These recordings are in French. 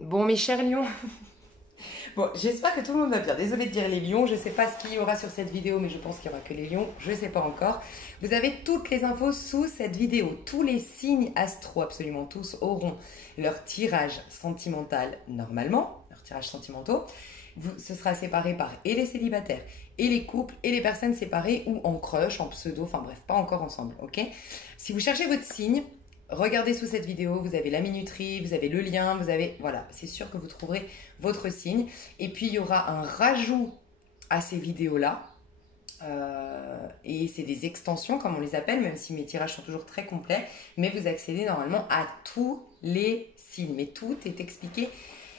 Bon, mes chers lions, bon, j'espère que tout le monde va bien. Désolée de dire les lions, je ne sais pas ce qu'il y aura sur cette vidéo, mais je pense qu'il n'y aura que les lions, je ne sais pas encore. Vous avez toutes les infos sous cette vidéo. Tous les signes astro, absolument tous, auront leur tirage sentimental normalement, leur tirage sentimentaux. Ce sera séparé par et les célibataires, et les couples, et les personnes séparées, ou en crush, en pseudo, enfin bref, pas encore ensemble, ok? Si vous cherchez votre signe, regardez sous cette vidéo, vous avez la minuterie, vous avez le lien, vous avez... Voilà, c'est sûr que vous trouverez votre signe. Et puis, il y aura un rajout à ces vidéos-là. Et c'est des extensions, comme on les appelle, même si mes tirages sont toujours très complets. Mais vous accédez normalement à tous les signes. Mais tout est expliqué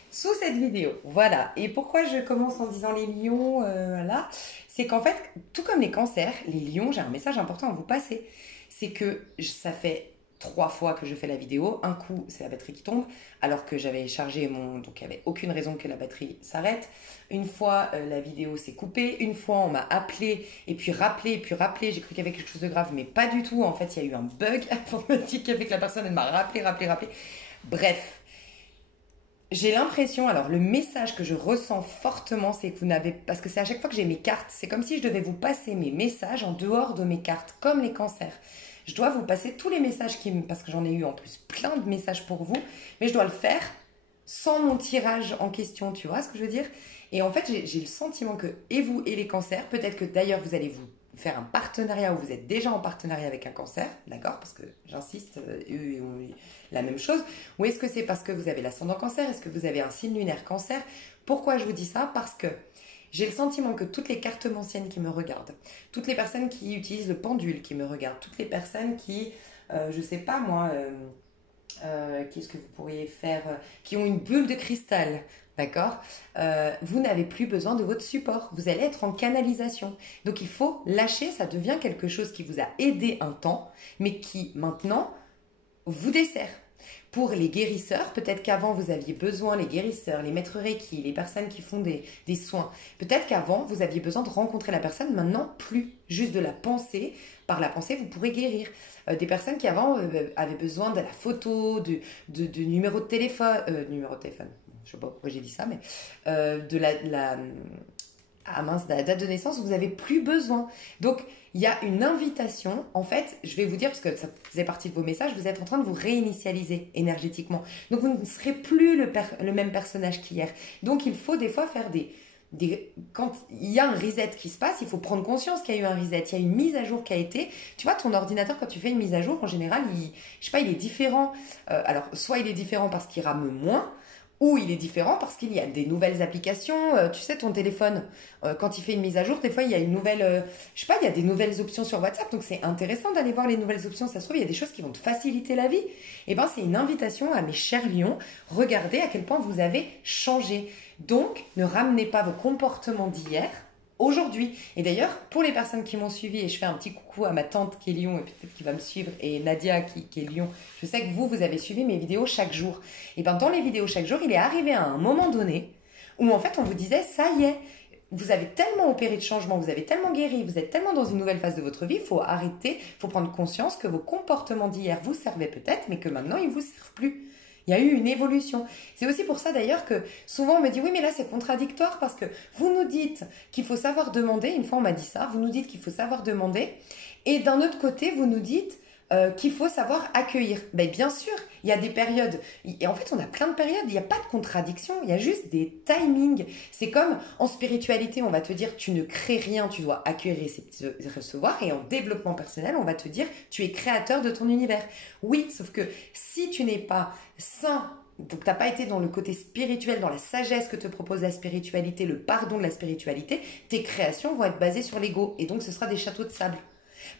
sous cette vidéo. Voilà. Et pourquoi je commence en disant les lions, voilà, c'est qu'en fait, tout comme les cancers, les lions, j'ai un message important à vous passer. C'est que ça fait 3 fois que je fais la vidéo. Un coup, c'est la batterie qui tombe, alors que j'avais chargé mon... Donc, il n'y avait aucune raison que la batterie s'arrête. Une fois, la vidéo s'est coupée. Une fois, on m'a appelé, et puis rappelé, et puis rappelé. J'ai cru qu'il y avait quelque chose de grave, mais pas du tout. En fait, il y a eu un bug informatique qui a fait que la personne, elle m'a rappelé. Bref. J'ai l'impression, alors le message que je ressens fortement, c'est que vous n'avez, parce que c'est à chaque fois que j'ai mes cartes, c'est comme si je devais vous passer mes messages en dehors de mes cartes, comme les cancers. Je dois vous passer tous les messages parce que j'en ai eu en plus plein de messages pour vous, mais je dois le faire sans mon tirage en question, tu vois ce que je veux dire? Et en fait, j'ai le sentiment que, et vous et les cancers, peut-être que d'ailleurs vous allez vous faire un partenariat ou vous êtes déjà en partenariat avec un cancer, d'accord? Parce que j'insiste, eux ont eu la même chose. Ou est-ce que c'est parce que vous avez l'ascendant cancer? Est-ce que vous avez un signe lunaire cancer? Pourquoi je vous dis ça? Parce que j'ai le sentiment que toutes les cartomanciennes qui me regardent, toutes les personnes qui utilisent le pendule qui me regardent, toutes les personnes qui, je sais pas moi, qu'est-ce que vous pourriez faire, qui ont une bulle de cristal, d'accord? Vous n'avez plus besoin de votre support, vous allez être en canalisation. Donc il faut lâcher, ça devient quelque chose qui vous a aidé un temps, mais qui maintenant vous dessert. Pour les guérisseurs, peut-être qu'avant vous aviez besoin, les guérisseurs, les maîtres Reiki, les personnes qui font des soins, peut-être qu'avant vous aviez besoin de rencontrer la personne, maintenant plus. Juste de la pensée, par la pensée vous pourrez guérir. Des personnes qui avant avaient besoin de la photo, de numéro de téléphone, je sais pas pourquoi j'ai dit ça, mais de ah mince, la date de naissance, vous n'avez plus besoin. Donc, il y a une invitation. En fait, je vais vous dire, parce que ça faisait partie de vos messages, vous êtes en train de vous réinitialiser énergétiquement. Donc, vous ne serez plus le même personnage qu'hier. Donc, il faut des fois faire quand il y a un reset qui se passe, il faut prendre conscience qu'il y a eu un reset, il y a une mise à jour qui a été. Tu vois, ton ordinateur, quand tu fais une mise à jour, en général, je sais pas, il est différent. Alors, soit il est différent parce qu'il rame moins, ou il est différent parce qu'il y a des nouvelles applications. Tu sais, ton téléphone, quand il fait une mise à jour, des fois, il y a une nouvelle... je sais pas, il y a des nouvelles options sur WhatsApp. Donc, c'est intéressant d'aller voir les nouvelles options. Ça se trouve, il y a des choses qui vont te faciliter la vie. Et bien, c'est une invitation à mes chers lions. Regardez à quel point vous avez changé. Donc, ne ramenez pas vos comportements d'hier aujourd'hui. Et d'ailleurs, pour les personnes qui m'ont suivi, et je fais un petit coucou à ma tante qui est Lion et peut-être qui va me suivre, et Nadia qui est Lion, je sais que vous avez suivi mes vidéos chaque jour. Et bien dans les vidéos chaque jour, il est arrivé à un moment donné où en fait on vous disait, ça y est, vous avez tellement opéré de changement, vous avez tellement guéri, vous êtes tellement dans une nouvelle phase de votre vie, il faut arrêter, il faut prendre conscience que vos comportements d'hier vous servaient peut-être, mais que maintenant ils ne vous servent plus. Il y a eu une évolution. C'est aussi pour ça d'ailleurs que souvent on me dit oui mais là c'est contradictoire parce que vous nous dites qu'il faut savoir demander, une fois on m'a dit ça, vous nous dites qu'il faut savoir demander et d'un autre côté vous nous dites qu'il faut savoir accueillir. Ben, bien sûr, il y a des périodes, et en fait on a plein de périodes, il n'y a pas de contradiction, il y a juste des timings. C'est comme en spiritualité, on va te dire tu ne crées rien, tu dois accueillir et recevoir, et en développement personnel, on va te dire tu es créateur de ton univers. Oui, sauf que si tu n'es pas sain, donc tu n'as pas été dans le côté spirituel, dans la sagesse que te propose la spiritualité, le pardon de la spiritualité, tes créations vont être basées sur l'ego, et donc ce sera des châteaux de sable.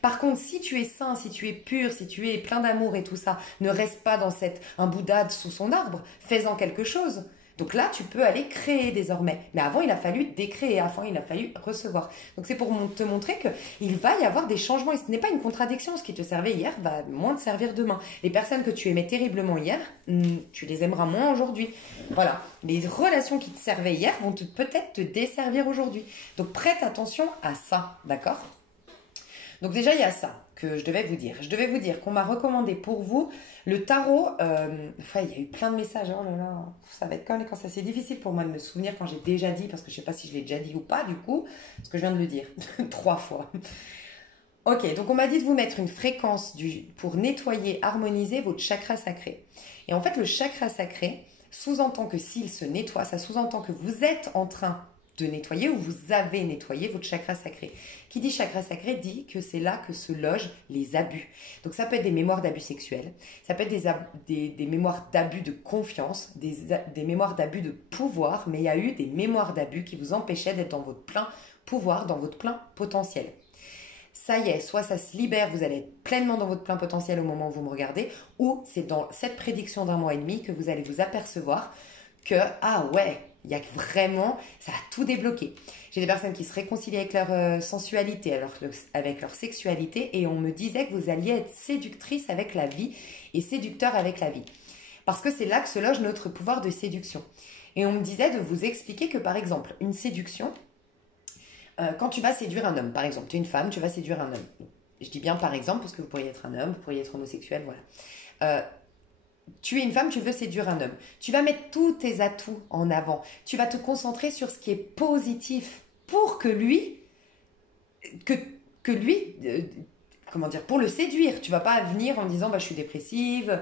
Par contre, si tu es sain, si tu es pur, si tu es plein d'amour et tout ça, ne reste pas dans un Bouddha sous son arbre, fais-en quelque chose. Donc là, tu peux aller créer désormais. Mais avant, il a fallu décréer, avant, il a fallu recevoir. Donc c'est pour te montrer qu'il va y avoir des changements. Et ce n'est pas une contradiction. Ce qui te servait hier va moins te servir demain. Les personnes que tu aimais terriblement hier, tu les aimeras moins aujourd'hui. Voilà. Les relations qui te servaient hier vont peut-être te desservir aujourd'hui. Donc prête attention à ça, d'accord ? Donc déjà, il y a ça. que je devais vous dire. Je devais vous dire qu'on m'a recommandé pour vous le tarot. Il y a eu plein de messages. Oh là là, ça va être quand ça. C'est difficile pour moi de me souvenir quand j'ai déjà dit, parce que je ne sais pas si je l'ai déjà dit ou pas du coup, parce que je viens de le dire 3 fois. Ok, donc on m'a dit de vous mettre une fréquence pour nettoyer, harmoniser votre chakra sacré. Et en fait, le chakra sacré sous-entend que s'il se nettoie, ça sous-entend que vous êtes en train de nettoyer ou vous avez nettoyé votre chakra sacré. Qui dit chakra sacré dit que c'est là que se logent les abus. Donc ça peut être des mémoires d'abus sexuels, ça peut être des mémoires d'abus de confiance, des mémoires d'abus de pouvoir, mais il y a eu des mémoires d'abus qui vous empêchaient d'être dans votre plein pouvoir, dans votre plein potentiel. Ça y est, soit ça se libère, vous allez être pleinement dans votre plein potentiel au moment où vous me regardez, ou c'est dans cette prédiction d'1 mois et demi que vous allez vous apercevoir que, ah ouais, il y a vraiment, ça va tout débloquer. J'ai des personnes qui se réconcilient avec leur sensualité, avec leur sexualité, et on me disait que vous alliez être séductrice avec la vie et séducteur avec la vie. Parce que c'est là que se loge notre pouvoir de séduction. Et on me disait de vous expliquer que, par exemple, une séduction, quand tu vas séduire un homme, par exemple, tu es une femme, tu vas séduire un homme. Je dis bien par exemple, parce que vous pourriez être un homme, vous pourriez être homosexuel, voilà. Tu es une femme, tu veux séduire un homme. Tu vas mettre tous tes atouts en avant. Tu vas te concentrer sur ce qui est positif pour que lui, comment dire, pour le séduire. Tu vas pas venir en disant bah, je suis dépressive,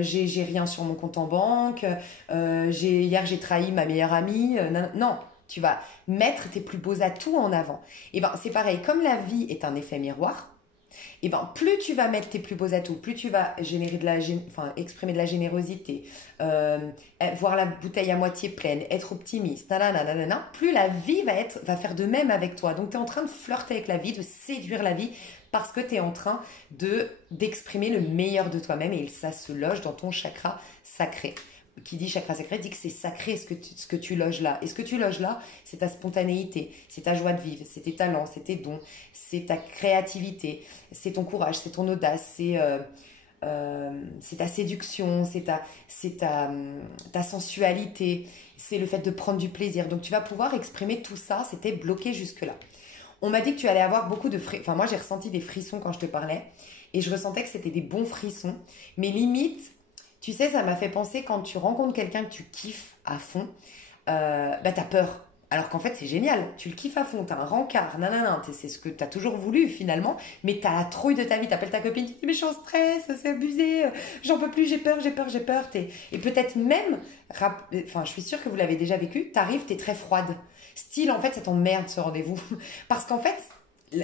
j'ai rien sur mon compte en banque, hier j'ai trahi ma meilleure amie. Non. Tu vas mettre tes plus beaux atouts en avant. Et ben c'est pareil, comme la vie est un effet miroir, et ben plus tu vas mettre tes plus beaux atouts, plus tu vas exprimer de la générosité, voir la bouteille à moitié pleine, être optimiste, plus la vie va faire de même avec toi. Donc tu es en train de flirter avec la vie, de séduire la vie parce que tu es en train d'exprimer le meilleur de toi-même et ça se loge dans ton chakra sacré. Qui dit chakra sacré dit que c'est sacré ce que tu loges là. Et ce que tu loges là, c'est ta spontanéité, c'est ta joie de vivre, c'est tes talents, c'est tes dons, c'est ta créativité, c'est ton courage, c'est ton audace, c'est ta séduction, c'est ta sensualité, c'est le fait de prendre du plaisir. Donc tu vas pouvoir exprimer tout ça, c'était bloqué jusque-là. On m'a dit que tu allais avoir beaucoup de frissons. Enfin, moi j'ai ressenti des frissons quand je te parlais et je ressentais que c'était des bons frissons, mais limite. Tu sais, ça m'a fait penser quand tu rencontres quelqu'un que tu kiffes à fond, t'as peur. Alors qu'en fait, c'est génial. Tu le kiffes à fond, t'as un rencard, c'est ce que t'as toujours voulu finalement, mais t'as la trouille de ta vie. T'appelles ta copine, tu dis mais je suis en stress, c'est abusé, j'en peux plus, j'ai peur. Et peut-être même, je suis sûre que vous l'avez déjà vécu, t'arrives, t'es très froide. Style, en fait, ça t'emmerde ce rendez-vous. Parce qu'en fait,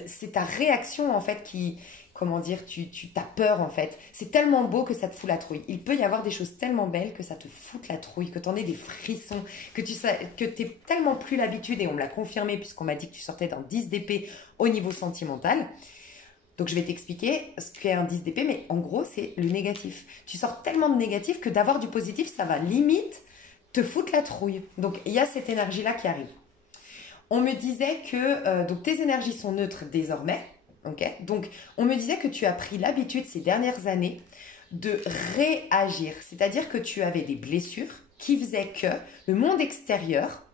c'est ta réaction en fait qui... Comment dire, tu as peur en fait. C'est tellement beau que ça te fout la trouille. Il peut y avoir des choses tellement belles que ça te fout la trouille, que tu en aies des frissons, que tu n'aies tellement plus l'habitude, et on me l'a confirmé puisqu'on m'a dit que tu sortais d'un 10 d'épée au niveau sentimental. Donc je vais t'expliquer ce qu'est un 10 d'épée, mais en gros c'est le négatif. Tu sors tellement de négatif que d'avoir du positif, ça va limite te foutre la trouille. Donc il y a cette énergie-là qui arrive. On me disait que donc tes énergies sont neutres désormais. Okay. Donc, on me disait que tu as pris l'habitude ces dernières années de réagir. C'est-à-dire que tu avais des blessures qui faisaient que le monde extérieur,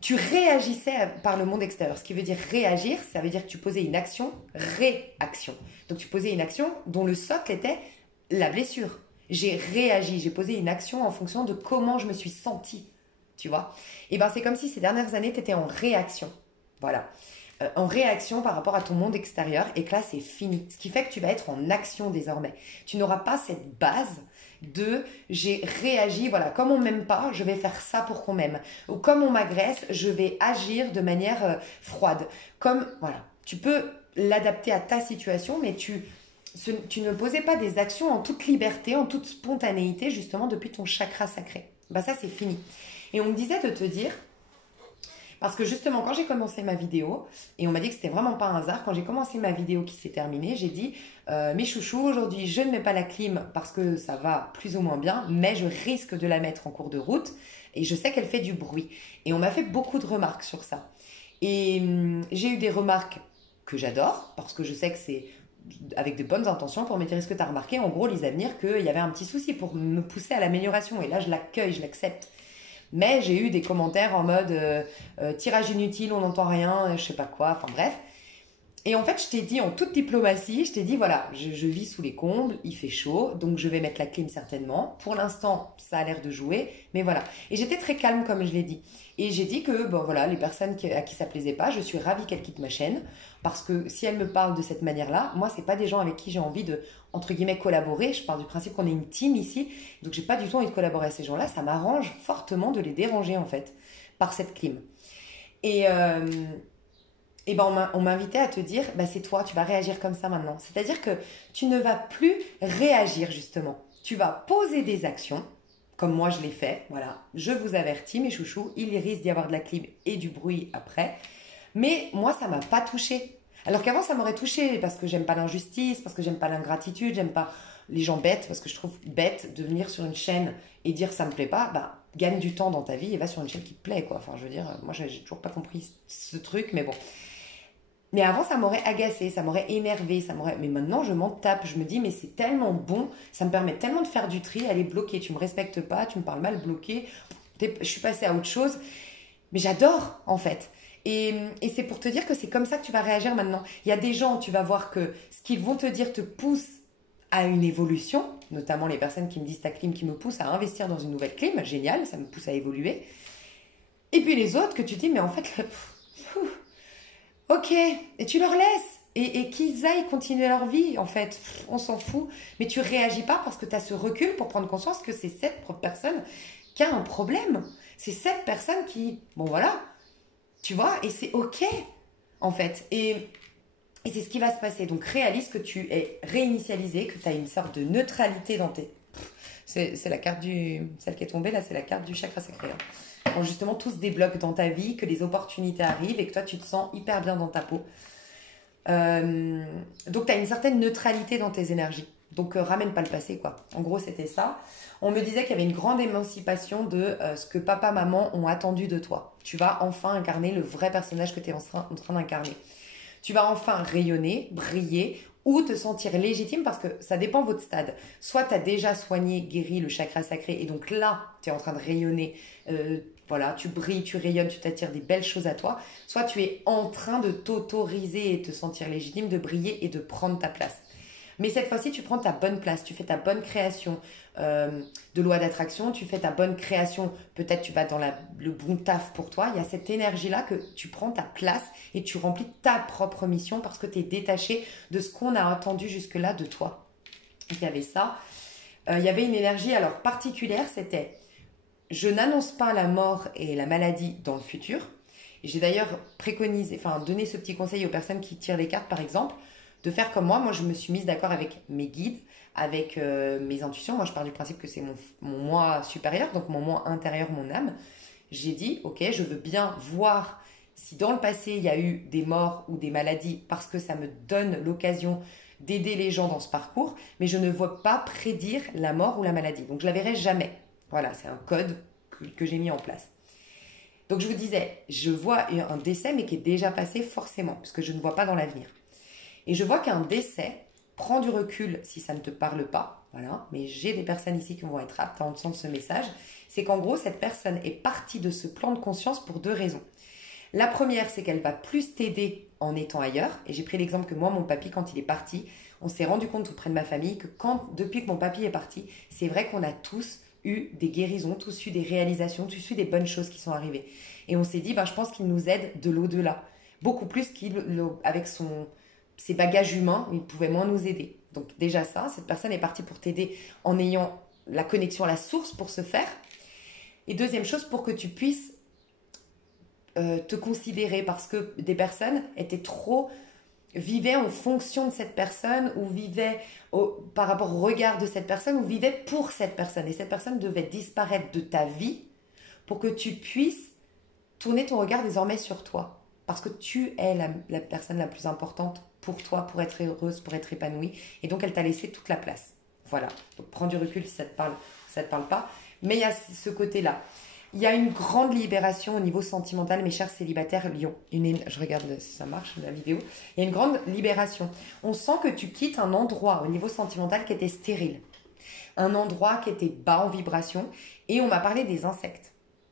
tu réagissais par le monde extérieur. Ce qui veut dire réagir, ça veut dire que tu posais une action, réaction. Donc, tu posais une action dont le socle était la blessure. J'ai réagi, j'ai posé une action en fonction de comment je me suis sentie. Tu vois ? Et bien, c'est comme si ces dernières années, tu étais en réaction. Voilà. En réaction par rapport à ton monde extérieur et que là c'est fini. Ce qui fait que tu vas être en action désormais. Tu n'auras pas cette base de j'ai réagi, voilà, comme on m'aime pas, je vais faire ça pour qu'on m'aime. Ou comme on m'agresse, je vais agir de manière froide. Comme, voilà, tu peux l'adapter à ta situation, mais tu ne posais pas des actions en toute liberté, en toute spontanéité, justement depuis ton chakra sacré. Ben ça c'est fini. Et on me disait de te dire... Parce que justement, quand j'ai commencé ma vidéo, et on m'a dit que c'était vraiment pas un hasard, quand j'ai commencé ma vidéo qui s'est terminée, j'ai dit mes chouchous, aujourd'hui je ne mets pas la clim parce que ça va plus ou moins bien, mais je risque de la mettre en cours de route et je sais qu'elle fait du bruit. Et on m'a fait beaucoup de remarques sur ça. Et j'ai eu des remarques que j'adore parce que je sais que c'est avec de bonnes intentions pour me dire est-ce que tu as remarqué en gros Lisa Venir qu'il y avait un petit souci pour me pousser à l'amélioration. Et là je l'accueille, je l'accepte. Mais j'ai eu des commentaires en mode tirage inutile, on n'entend rien, je sais pas quoi, enfin bref. Et en fait, je t'ai dit en toute diplomatie, je t'ai dit voilà, je vis sous les combles, il fait chaud, donc je vais mettre la clim certainement. Pour l'instant, ça a l'air de jouer, mais voilà. Et j'étais très calme comme je l'ai dit. Et j'ai dit que bon voilà, les personnes à qui ça plaisait pas, je suis ravie qu'elles quittent ma chaîne parce que si elles me parlent de cette manière-là, moi c'est pas des gens avec qui j'ai envie de entre guillemets collaborer. Je pars du principe qu'on est une team ici, donc j'ai pas du tout envie de collaborer avec ces gens-là. Ça m'arrange fortement de les déranger en fait par cette clim. Et et ben on m'a invité à te dire, bah c'est toi, tu vas réagir comme ça maintenant. C'est-à-dire que tu ne vas plus réagir justement. Tu vas poser des actions, comme moi je l'ai fait. Voilà, je vous avertis mes chouchous, il risque d'y avoir de la clim et du bruit après. Mais moi ça m'a pas touché. Alors qu'avant ça m'aurait touché parce que j'aime pas l'injustice, parce que j'aime pas l'ingratitude, j'aime pas les gens bêtes, parce que je trouve bête de venir sur une chaîne et dire ça me plaît pas. Bah gagne du temps dans ta vie et va sur une chaîne qui te plaît quoi. Enfin je veux dire, moi j'ai toujours pas compris ce truc, mais bon. Mais avant, ça m'aurait agacé, ça m'aurait énervé, ça m'aurait. Mais maintenant, je m'en tape. Je me dis, mais c'est tellement bon, ça me permet tellement de faire du tri, aller bloquer. Tu me respectes pas, tu me parles mal, bloqué. Je suis passée à autre chose. Mais j'adore, en fait. Et c'est pour te dire que c'est comme ça que tu vas réagir maintenant. Il y a des gens, tu vas voir que ce qu'ils vont te dire te pousse à une évolution, notamment les personnes qui me disent ta clim qui me pousse à investir dans une nouvelle clim. Génial, ça me pousse à évoluer. Et puis les autres que tu dis, mais en fait, ok, et tu leur laisses. Et qu'ils aillent continuer leur vie, en fait. On s'en fout. Mais tu réagis pas parce que tu as ce recul pour prendre conscience que c'est cette personne qui a un problème. C'est cette personne qui... Bon, voilà. Tu vois, et c'est ok, en fait. Et c'est ce qui va se passer. Donc, réalise que tu es réinitialisé, que tu as une sorte de neutralité dans tes... C'est la carte du... Celle qui est tombée, là, c'est la carte du chakra sacré. Quand justement tout se débloque dans ta vie, que les opportunités arrivent et que toi tu te sens hyper bien dans ta peau. Donc tu as une certaine neutralité dans tes énergies. Donc ramène pas le passé quoi. En gros c'était ça. On me disait qu'il y avait une grande émancipation de ce que papa, maman ont attendu de toi. Tu vas enfin incarner le vrai personnage que tu es en train d'incarner. Tu vas enfin rayonner, briller ou te sentir légitime parce que ça dépend de votre stade. Soit tu as déjà soigné, guéri le chakra sacré et donc là, tu es en train de rayonner. Voilà, tu brilles, tu rayonnes, tu t'attires des belles choses à toi. Soit tu es en train de t'autoriser et te sentir légitime, de briller et de prendre ta place. Mais cette fois-ci, tu prends ta bonne place, tu fais ta bonne création de loi d'attraction, tu fais ta bonne création, peut-être tu vas dans le bon taf pour toi. Il y a cette énergie-là que tu prends ta place et tu remplis ta propre mission parce que tu es détaché de ce qu'on a attendu jusque-là de toi. Il y avait ça. Il y avait une énergie alors particulière, c'était je n'annonce pas la mort et la maladie dans le futur. J'ai d'ailleurs préconisé, enfin donné ce petit conseil aux personnes qui tirent les cartes par exemple, de faire comme moi. Moi, je me suis mise d'accord avec mes guides, avec mes intuitions. Moi, je pars du principe que c'est mon moi supérieur, donc mon moi intérieur, mon âme. J'ai dit, ok, je veux bien voir si dans le passé, il y a eu des morts ou des maladies parce que ça me donne l'occasion d'aider les gens dans ce parcours, mais je ne veux pas prédire la mort ou la maladie. Donc, je la verrai jamais. Voilà, c'est un code que j'ai mis en place. Donc, je vous disais, je vois un décès, mais qui est déjà passé forcément, puisque je ne vois pas dans l'avenir. Et je vois qu'un décès prend du recul si ça ne te parle pas. Voilà, mais j'ai des personnes ici qui vont être aptes à entendre ce message. C'est qu'en gros, cette personne est partie de ce plan de conscience pour deux raisons. La première, c'est qu'elle va plus t'aider en étant ailleurs. Et j'ai pris l'exemple que moi, mon papy, quand il est parti, on s'est rendu compte auprès de ma famille que depuis que mon papy est parti, c'est vrai qu'on a tous eu des guérisons, tous eu des réalisations, tous eu des bonnes choses qui sont arrivées. Et on s'est dit, je pense qu'il nous aide de l'au-delà. Beaucoup plus qu'avec ses bagages humains, il pouvait moins nous aider. Donc déjà ça, cette personne est partie pour t'aider en ayant la connexion à la source pour ce faire. Et deuxième chose, pour que tu puisses te considérer, parce que des personnes vivaient en fonction de cette personne ou vivaient par rapport au regard de cette personne ou vivaient pour cette personne. Et cette personne devait disparaître de ta vie pour que tu puisses tourner ton regard désormais sur toi. Parce que tu es la personne la plus importante pour toi, pour être heureuse, pour être épanouie. Et donc, elle t'a laissé toute la place. Voilà. Donc, prends du recul si ça te parle, si ça te parle pas. Mais il y a ce côté-là. Il y a une grande libération au niveau sentimental, mes chers célibataires Lion. Je regarde si ça marche, la vidéo. Il y a une grande libération. On sent que tu quittes un endroit au niveau sentimental qui était stérile. Un endroit qui était bas en vibration. Et on m'a parlé des insectes.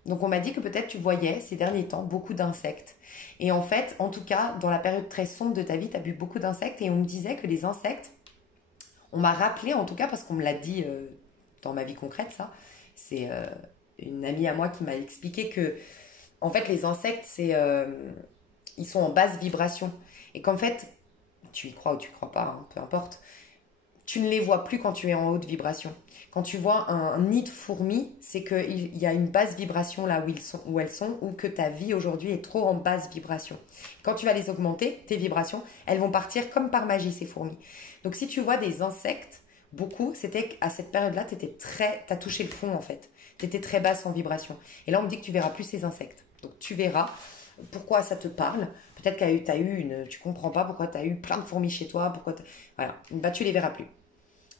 Donc on m'a dit que peut-être tu voyais ces derniers temps beaucoup d'insectes. Et en fait, en tout cas, dans la période très sombre de ta vie, tu as vu beaucoup d'insectes et on me disait que les insectes, on m'a rappelé en tout cas parce qu'on me l'a dit dans ma vie concrète ça, c'est une amie à moi qui m'a expliqué que en fait les insectes ils sont en basse vibration et qu'en fait, tu y crois ou tu y crois pas, hein, peu importe, tu ne les vois plus quand tu es en haute vibration. Quand tu vois un nid de fourmis, c'est qu'il y a une basse vibration là où elles sont, ou que ta vie aujourd'hui est trop en basse vibration. Quand tu vas les augmenter, tes vibrations, elles vont partir comme par magie, ces fourmis. Donc si tu vois des insectes, beaucoup, c'était qu'à cette période-là, t'as touché le fond en fait. Tu étais très basse en vibration. Et là, on me dit que tu verras plus ces insectes. Donc tu verras pourquoi ça te parle. Peut-être que tu comprends pas pourquoi tu as eu plein de fourmis chez toi. Voilà, bah, tu les verras plus.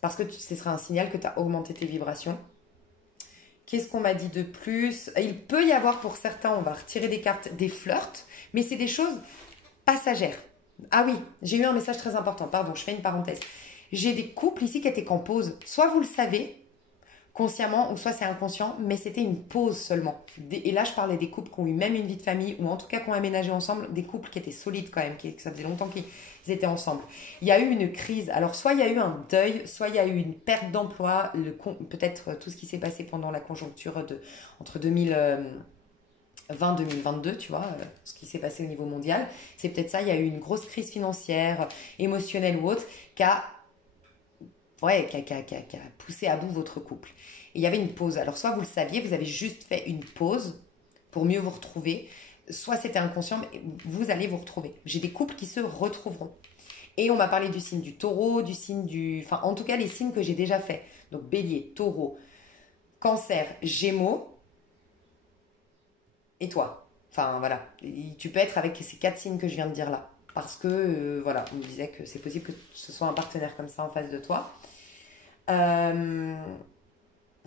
Parce que ce sera un signal que tu as augmenté tes vibrations. Qu'est-ce qu'on m'a dit de plus? Il peut y avoir pour certains, on va retirer des cartes, des flirts, mais c'est des choses passagères. Ah oui, j'ai eu un message très important, pardon, je fais une parenthèse. J'ai des couples ici qui étaient en pause. Soit vous le savez, consciemment, ou soit c'est inconscient, mais c'était une pause seulement. Et là, je parlais des couples qui ont eu même une vie de famille, ou en tout cas qui ont aménagé ensemble, des couples qui étaient solides quand même, que ça faisait longtemps qu'ils étaient ensemble. Il y a eu une crise, alors soit il y a eu un deuil, soit il y a eu une perte d'emploi, peut-être tout ce qui s'est passé pendant la conjoncture entre 2020-2022, tu vois, ce qui s'est passé au niveau mondial. C'est peut-être ça, il y a eu une grosse crise financière, émotionnelle ou autre, qui a poussé à bout votre couple. Et il y avait une pause. Alors, soit vous le saviez, vous avez juste fait une pause pour mieux vous retrouver, soit c'était inconscient, mais vous allez vous retrouver. J'ai des couples qui se retrouveront. Et on m'a parlé du signe du taureau, du signe du... Enfin, en tout cas, les signes que j'ai déjà faits. Donc, bélier, taureau, cancer, gémeaux, et toi. Enfin, voilà. Et tu peux être avec ces 4 signes que je viens de dire là. Parce que, voilà, on me disait que c'est possible que ce soit un partenaire comme ça en face de toi.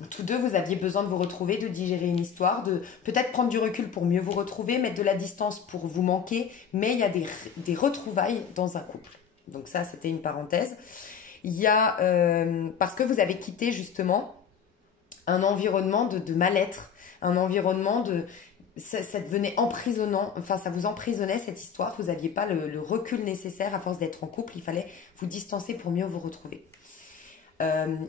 Tous deux, vous aviez besoin de vous retrouver, de digérer une histoire, de peut-être prendre du recul pour mieux vous retrouver, mettre de la distance pour vous manquer, mais il y a des retrouvailles dans un couple. Donc ça, c'était une parenthèse. Il y a, parce que vous avez quitté justement un environnement de mal-être, un environnement ça devenait emprisonnant, enfin ça vous emprisonnait cette histoire, vous n'aviez pas le recul nécessaire à force d'être en couple, il fallait vous distancer pour mieux vous retrouver.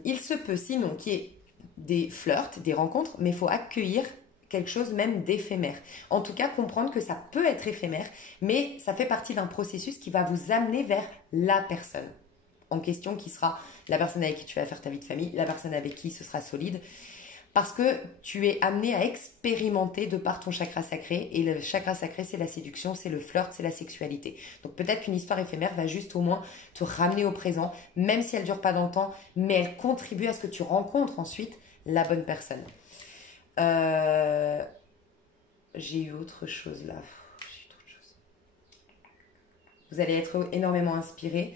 Il se peut sinon qu'il y ait des flirts, des rencontres, mais il faut accueillir quelque chose même d'éphémère. En tout cas, comprendre que ça peut être éphémère, mais ça fait partie d'un processus qui va vous amener vers la personne en question, qui sera la personne avec qui tu vas faire ta vie de famille, la personne avec qui ce sera solide, parce que tu es amené à expérimenter de par ton chakra sacré, et le chakra sacré, c'est la séduction, c'est le flirt, c'est la sexualité. Donc peut-être qu'une histoire éphémère va juste au moins te ramener au présent, même si elle ne dure pas dans le temps, mais elle contribue à ce que tu rencontres ensuite la bonne personne. J'ai eu autre chose là. Vous allez être énormément inspiré.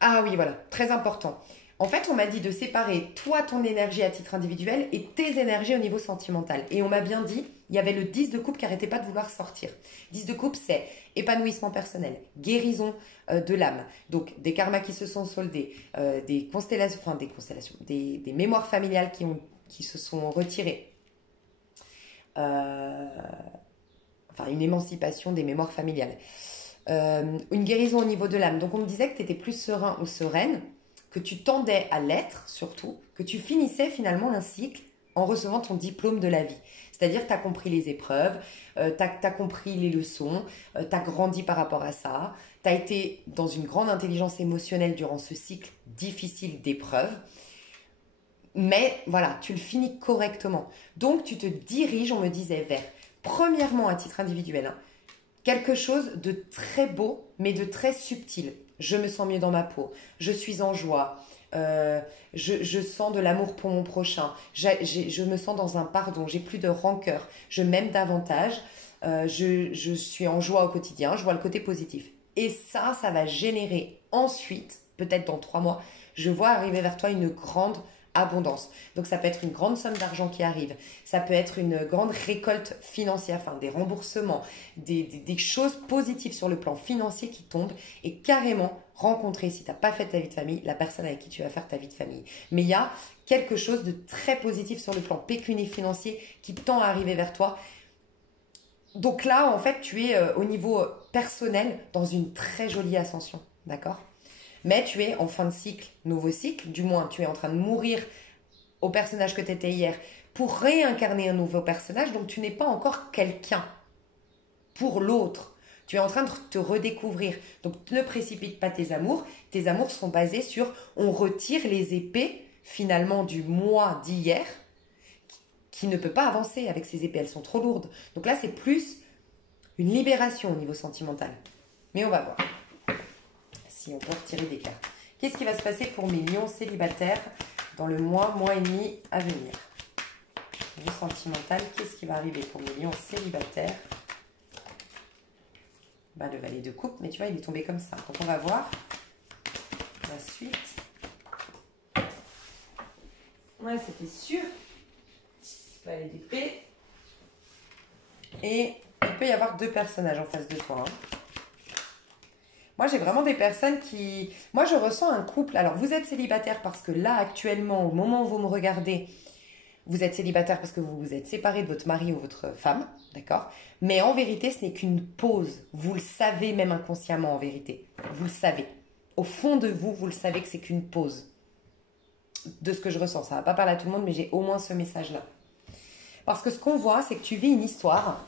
Ah oui, voilà, très important. En fait, on m'a dit de séparer toi, ton énergie à titre individuel et tes énergies au niveau sentimental. Et on m'a bien dit, il y avait le 10 de coupe qui n'arrêtait pas de vouloir sortir. 10 de coupe, c'est épanouissement personnel, guérison de l'âme. Donc, des karmas qui se sont soldés, des mémoires familiales qui se sont retirées. Une émancipation des mémoires familiales. Une guérison au niveau de l'âme. Donc, on me disait que tu étais plus serein ou sereine, que tu tendais à l'être surtout, que tu finissais finalement un cycle en recevant ton diplôme de la vie. C'est-à-dire que tu as compris les épreuves, tu as compris les leçons, tu as grandi par rapport à ça, tu as été dans une grande intelligence émotionnelle durant ce cycle difficile d'épreuves, mais voilà, tu le finis correctement. Donc tu te diriges, on me disait, vers, premièrement à titre individuel, quelque chose de très beau, mais de très subtil. Je me sens mieux dans ma peau, je suis en joie, je sens de l'amour pour mon prochain, je me sens dans un pardon, j'ai plus de rancœur, je m'aime davantage, je suis en joie au quotidien, je vois le côté positif. Et ça va générer ensuite, peut-être dans 3 mois, je vois arriver vers toi une grande abondance. Donc ça peut être une grande somme d'argent qui arrive, ça peut être une grande récolte financière, enfin des remboursements, des choses positives sur le plan financier qui tombent et carrément rencontrer, si tu n'as pas fait ta vie de famille, la personne avec qui tu vas faire ta vie de famille. Mais il y a quelque chose de très positif sur le plan pécuniaire financier qui tend à arriver vers toi. Donc là, en fait, tu es au niveau personnel dans une très jolie ascension, d'accord? Mais tu es en fin de cycle, nouveau cycle, du moins tu es en train de mourir au personnage que tu étais hier pour réincarner un nouveau personnage, donc tu n'es pas encore quelqu'un pour l'autre. Tu es en train de te redécouvrir. Donc ne précipite pas tes amours. Tes amours sont basés sur on retire les épées finalement du moi d'hier qui ne peut pas avancer avec ces épées, elles sont trop lourdes. Donc là c'est plus une libération au niveau sentimental. Mais on va voir si on peut retirer des cartes. Qu'est-ce qui va se passer pour mes lions célibataires dans le mois et demi à venir? Au niveau sentimental, qu'est-ce qui va arriver pour mes lions célibataires? Bah, le valet de coupe, mais tu vois, il est tombé comme ça. Donc on va voir la suite. Ouais, c'était sûr. Valet d'épée. Et il peut y avoir deux personnages en face de toi. Hein. Moi, j'ai vraiment des personnes qui... Moi, je ressens un couple. Alors, vous êtes célibataire parce que là, actuellement, au moment où vous me regardez, vous êtes célibataire parce que vous vous êtes séparé de votre mari ou votre femme, d'accord? Mais en vérité, ce n'est qu'une pause. Vous le savez même inconsciemment, en vérité. Vous le savez. Au fond de vous, vous le savez que c'est qu'une pause. De ce que je ressens. Ça ne va pas parler à tout le monde, mais j'ai au moins ce message-là. Parce que ce qu'on voit, c'est que tu vis une histoire.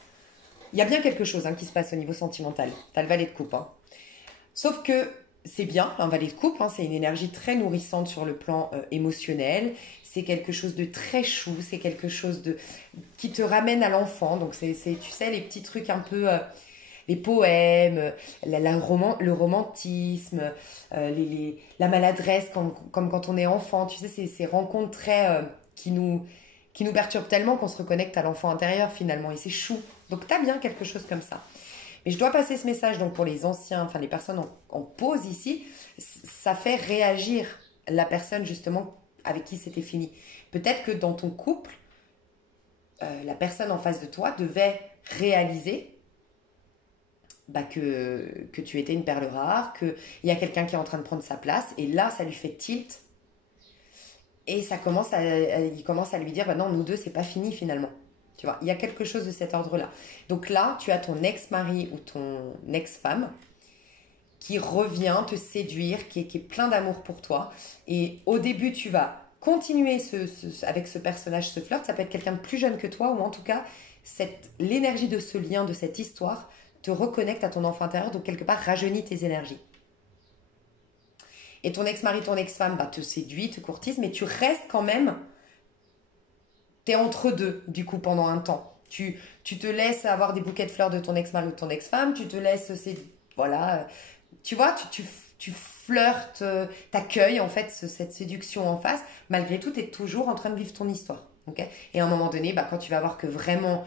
Il y a bien quelque chose qui se passe au niveau sentimental. Tu as le valet de coupe, hein. Sauf que c'est bien, un valet de coupe, c'est une énergie très nourrissante sur le plan émotionnel. C'est quelque chose de très chou, c'est quelque chose qui te ramène à l'enfant. Donc c'est, tu sais, les petits trucs un peu, les poèmes, le romantisme, la maladresse comme quand on est enfant. Tu sais, ces rencontres très, qui nous perturbent tellement qu'on se reconnecte à l'enfant intérieur finalement. Et c'est chou. Donc tu as bien quelque chose comme ça. Mais je dois passer ce message donc pour les anciens, enfin les personnes en pause ici, ça fait réagir la personne justement avec qui c'était fini. Peut-être que dans ton couple, la personne en face de toi devait réaliser que tu étais une perle rare, qu'il y a quelqu'un qui est en train de prendre sa place, et là ça lui fait tilt, et il commence à lui dire non, nous deux c'est pas fini finalement. Tu vois, il y a quelque chose de cet ordre-là. Donc là, tu as ton ex-mari ou ton ex-femme qui revient te séduire, qui est plein d'amour pour toi. Et au début, tu vas continuer avec ce personnage, ce flirt. Ça peut être quelqu'un de plus jeune que toi, ou en tout cas, l'énergie de ce lien, de cette histoire, te reconnecte à ton enfant intérieur, donc quelque part rajeunit tes énergies. Et ton ex-mari, ton ex-femme te séduit, te courtise, mais tu restes quand même... T'es entre deux, du coup, pendant un temps. Tu te laisses avoir des bouquets de fleurs de ton ex-mari ou de ton ex-femme. Tu te laisses... Voilà. Tu vois, tu flirtes, t'accueilles, en fait, cette séduction en face. Malgré tout, tu es toujours en train de vivre ton histoire. Okay, et à un moment donné, quand tu vas voir que vraiment,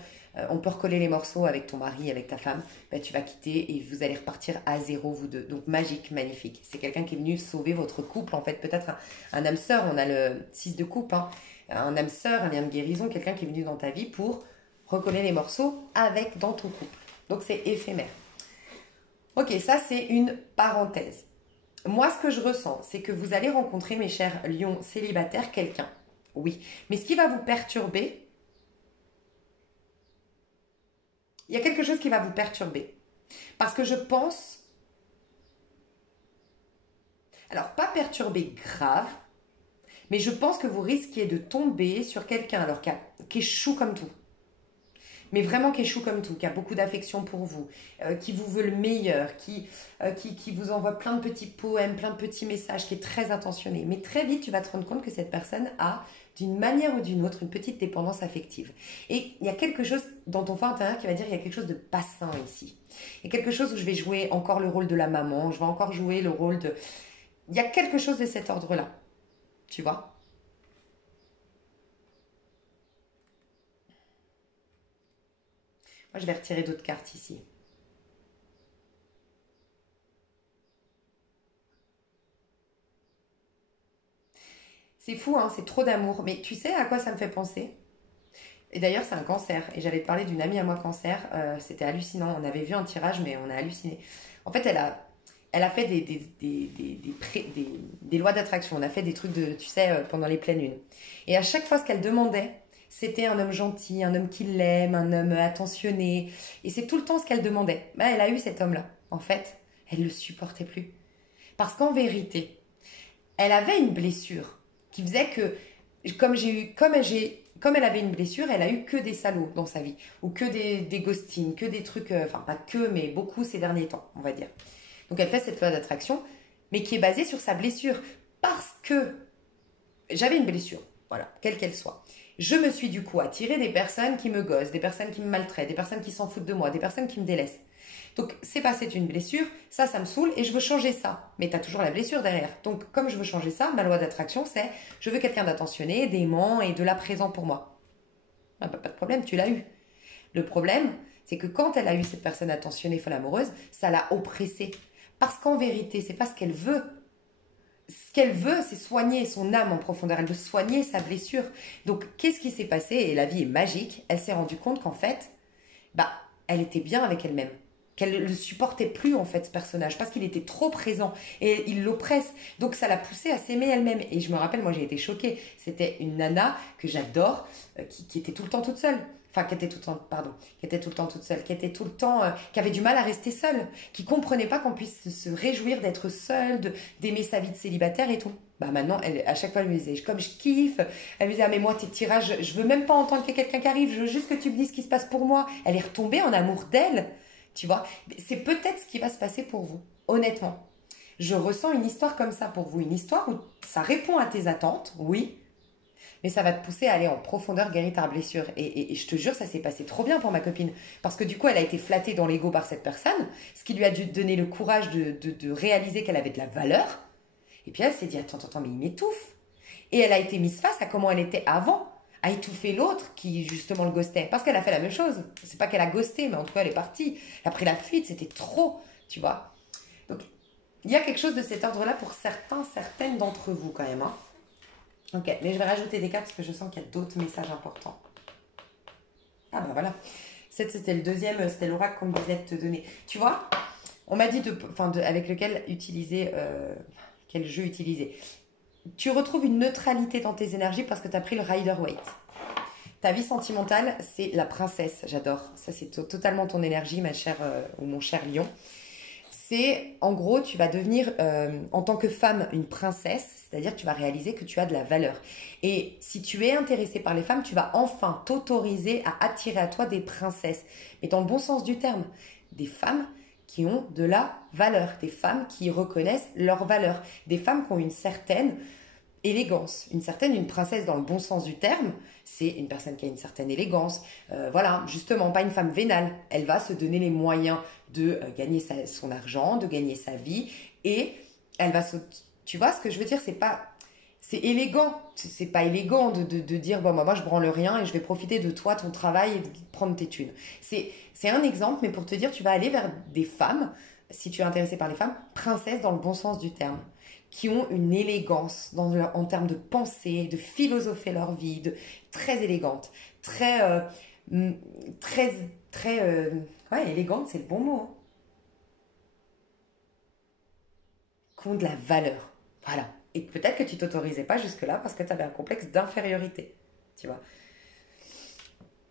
on peut recoller les morceaux avec ton mari, avec ta femme, tu vas quitter et vous allez repartir à zéro, vous deux. Donc, magique, magnifique. C'est quelqu'un qui est venu sauver votre couple, en fait. Peut-être un âme sœur. On a le 6 de coupe, un âme sœur, un lien de guérison, quelqu'un qui est venu dans ta vie pour recoller les morceaux dans ton couple. Donc c'est éphémère. Ok, ça c'est une parenthèse. Moi, ce que je ressens, c'est que vous allez rencontrer, mes chers lions célibataires, quelqu'un. Oui, mais ce qui va vous perturber, il y a quelque chose qui va vous perturber. Parce que je pense, alors pas perturber grave, mais je pense que vous risquiez de tomber sur quelqu'un alors qui est chou comme tout. Mais vraiment qui est chou comme tout, qui a beaucoup d'affection pour vous, qui vous veut le meilleur, qui vous envoie plein de petits poèmes, plein de petits messages, qui est très attentionné. Mais très vite, tu vas te rendre compte que cette personne a, d'une manière ou d'une autre, une petite dépendance affective. Et il y a quelque chose dans ton fort intérieur qui va dire, il y a quelque chose de pas sain ici. Il y a quelque chose où je vais jouer encore le rôle de la maman, je vais encore jouer le rôle de... Il y a quelque chose de cet ordre-là. Tu vois? Moi, je vais retirer d'autres cartes ici. C'est fou, hein, c'est trop d'amour. Mais tu sais à quoi ça me fait penser? Et d'ailleurs, c'est un cancer. Et j'allais te parler d'une amie à moi cancer. C'était hallucinant. On avait vu un tirage, mais on a halluciné. En fait, elle a fait des lois d'attraction. On a fait des trucs de, tu sais, pendant les pleines lunes. Et à chaque fois, ce qu'elle demandait, c'était un homme gentil, un homme qui l'aime, un homme attentionné. Et c'est tout le temps ce qu'elle demandait. Bah, elle a eu cet homme-là. En fait, elle ne le supportait plus. Parce qu'en vérité, elle avait une blessure qui faisait que, comme elle avait une blessure, elle a eu que des salauds dans sa vie. Ou que des ghostings, que des trucs, enfin pas que, mais beaucoup ces derniers temps, on va dire. Donc elle fait cette loi d'attraction, mais qui est basée sur sa blessure. Parce que j'avais une blessure, voilà, quelle qu'elle soit. Je me suis du coup attirée des personnes qui me gossent, des personnes qui me maltraitent, des personnes qui s'en foutent de moi, des personnes qui me délaissent. Donc c'est passé d'une blessure, ça me saoule et je veux changer ça. Mais tu as toujours la blessure derrière. Donc comme je veux changer ça, ma loi d'attraction c'est je veux quelqu'un d'attentionné, d'aimant et de là présent pour moi. Ah bah, pas de problème, tu l'as eu. Le problème, c'est que quand elle a eu cette personne attentionnée, folle amoureuse, ça l'a oppressée. Parce qu'en vérité, c'est pas ce qu'elle veut. Ce qu'elle veut, c'est soigner son âme en profondeur. Elle veut soigner sa blessure. Donc, qu'est-ce qui s'est passé? Et la vie est magique. Elle s'est rendue compte qu'en fait, bah, elle était bien avec elle-même. Qu'elle ne le supportait plus, en fait, ce personnage. Parce qu'il était trop présent. Et il l'oppresse. Donc, ça l'a poussée à s'aimer elle-même. Et je me rappelle, moi, j'ai été choquée. C'était une nana que j'adore, qui était tout le temps toute seule. Enfin, qui était tout le temps, pardon, qui était tout le temps toute seule, qui était tout le temps, qui avait du mal à rester seule, qui comprenait pas qu'on puisse se réjouir d'être seule, d'aimer sa vie de célibataire et tout. Bah maintenant, elle, à chaque fois, elle me disait, comme je kiffe, elle me disait, ah mais moi tes tirages, je veux même pas entendre qu'il y a quelqu'un qui arrive, je veux juste que tu me dises ce qui se passe pour moi. Elle est retombée en amour d'elle, tu vois. C'est peut-être ce qui va se passer pour vous, honnêtement. Je ressens une histoire comme ça pour vous, une histoire où ça répond à tes attentes, oui, mais ça va te pousser à aller en profondeur guérir ta blessure. Et je te jure, ça s'est passé trop bien pour ma copine. Parce que du coup, elle a été flattée dans l'ego par cette personne, ce qui lui a dû donner le courage de réaliser qu'elle avait de la valeur. Et puis elle s'est dit, attends, mais il m'étouffe. Et elle a été mise face à comment elle était avant, à étouffer l'autre qui justement le ghostait. Parce qu'elle a fait la même chose. C'est pas qu'elle a ghosté, mais en tout cas, elle est partie. Elle a pris la fuite, c'était trop, tu vois. Donc, il y a quelque chose de cet ordre-là pour certaines d'entre vous quand même, hein. Ok, mais je vais rajouter des cartes parce que je sens qu'il y a d'autres messages importants. Ah bah voilà. C'était le deuxième, c'était l'oracle qu'on me disait de te donner. Tu vois, on m'a dit avec lequel utiliser, quel jeu utiliser. Tu retrouves une neutralité dans tes énergies parce que tu as pris le Rider-Waite. Ta vie sentimentale, c'est la princesse, j'adore. Ça, c'est totalement ton énergie, ma chère ou mon cher lion. C'est, en gros, tu vas devenir, en tant que femme, une princesse, c'est-à-dire que tu vas réaliser que tu as de la valeur. Et si tu es intéressé par les femmes, tu vas enfin t'autoriser à attirer à toi des princesses. Mais dans le bon sens du terme, des femmes qui ont de la valeur, des femmes qui reconnaissent leur valeur, des femmes qui ont une certaine élégance, une princesse dans le bon sens du terme, c'est une personne qui a une certaine élégance, voilà, justement, pas une femme vénale, elle va se donner les moyens de gagner son argent, de gagner sa vie, et elle va tu vois ce que je veux dire, c'est élégant, c'est pas élégant de dire, bon, moi je branle rien et je vais profiter de toi, ton travail et de prendre tes thunes. C'est un exemple, mais pour te dire, tu vas aller vers des femmes, si tu es intéressé par les femmes, princesses dans le bon sens du terme, qui ont une élégance en termes de pensée, de philosopher leur vie, très élégante, très ouais, élégante, c'est le bon mot, hein. Qui ont de la valeur, voilà. Et peut-être que tu t'autorisais pas jusque-là parce que tu avais un complexe d'infériorité, tu vois.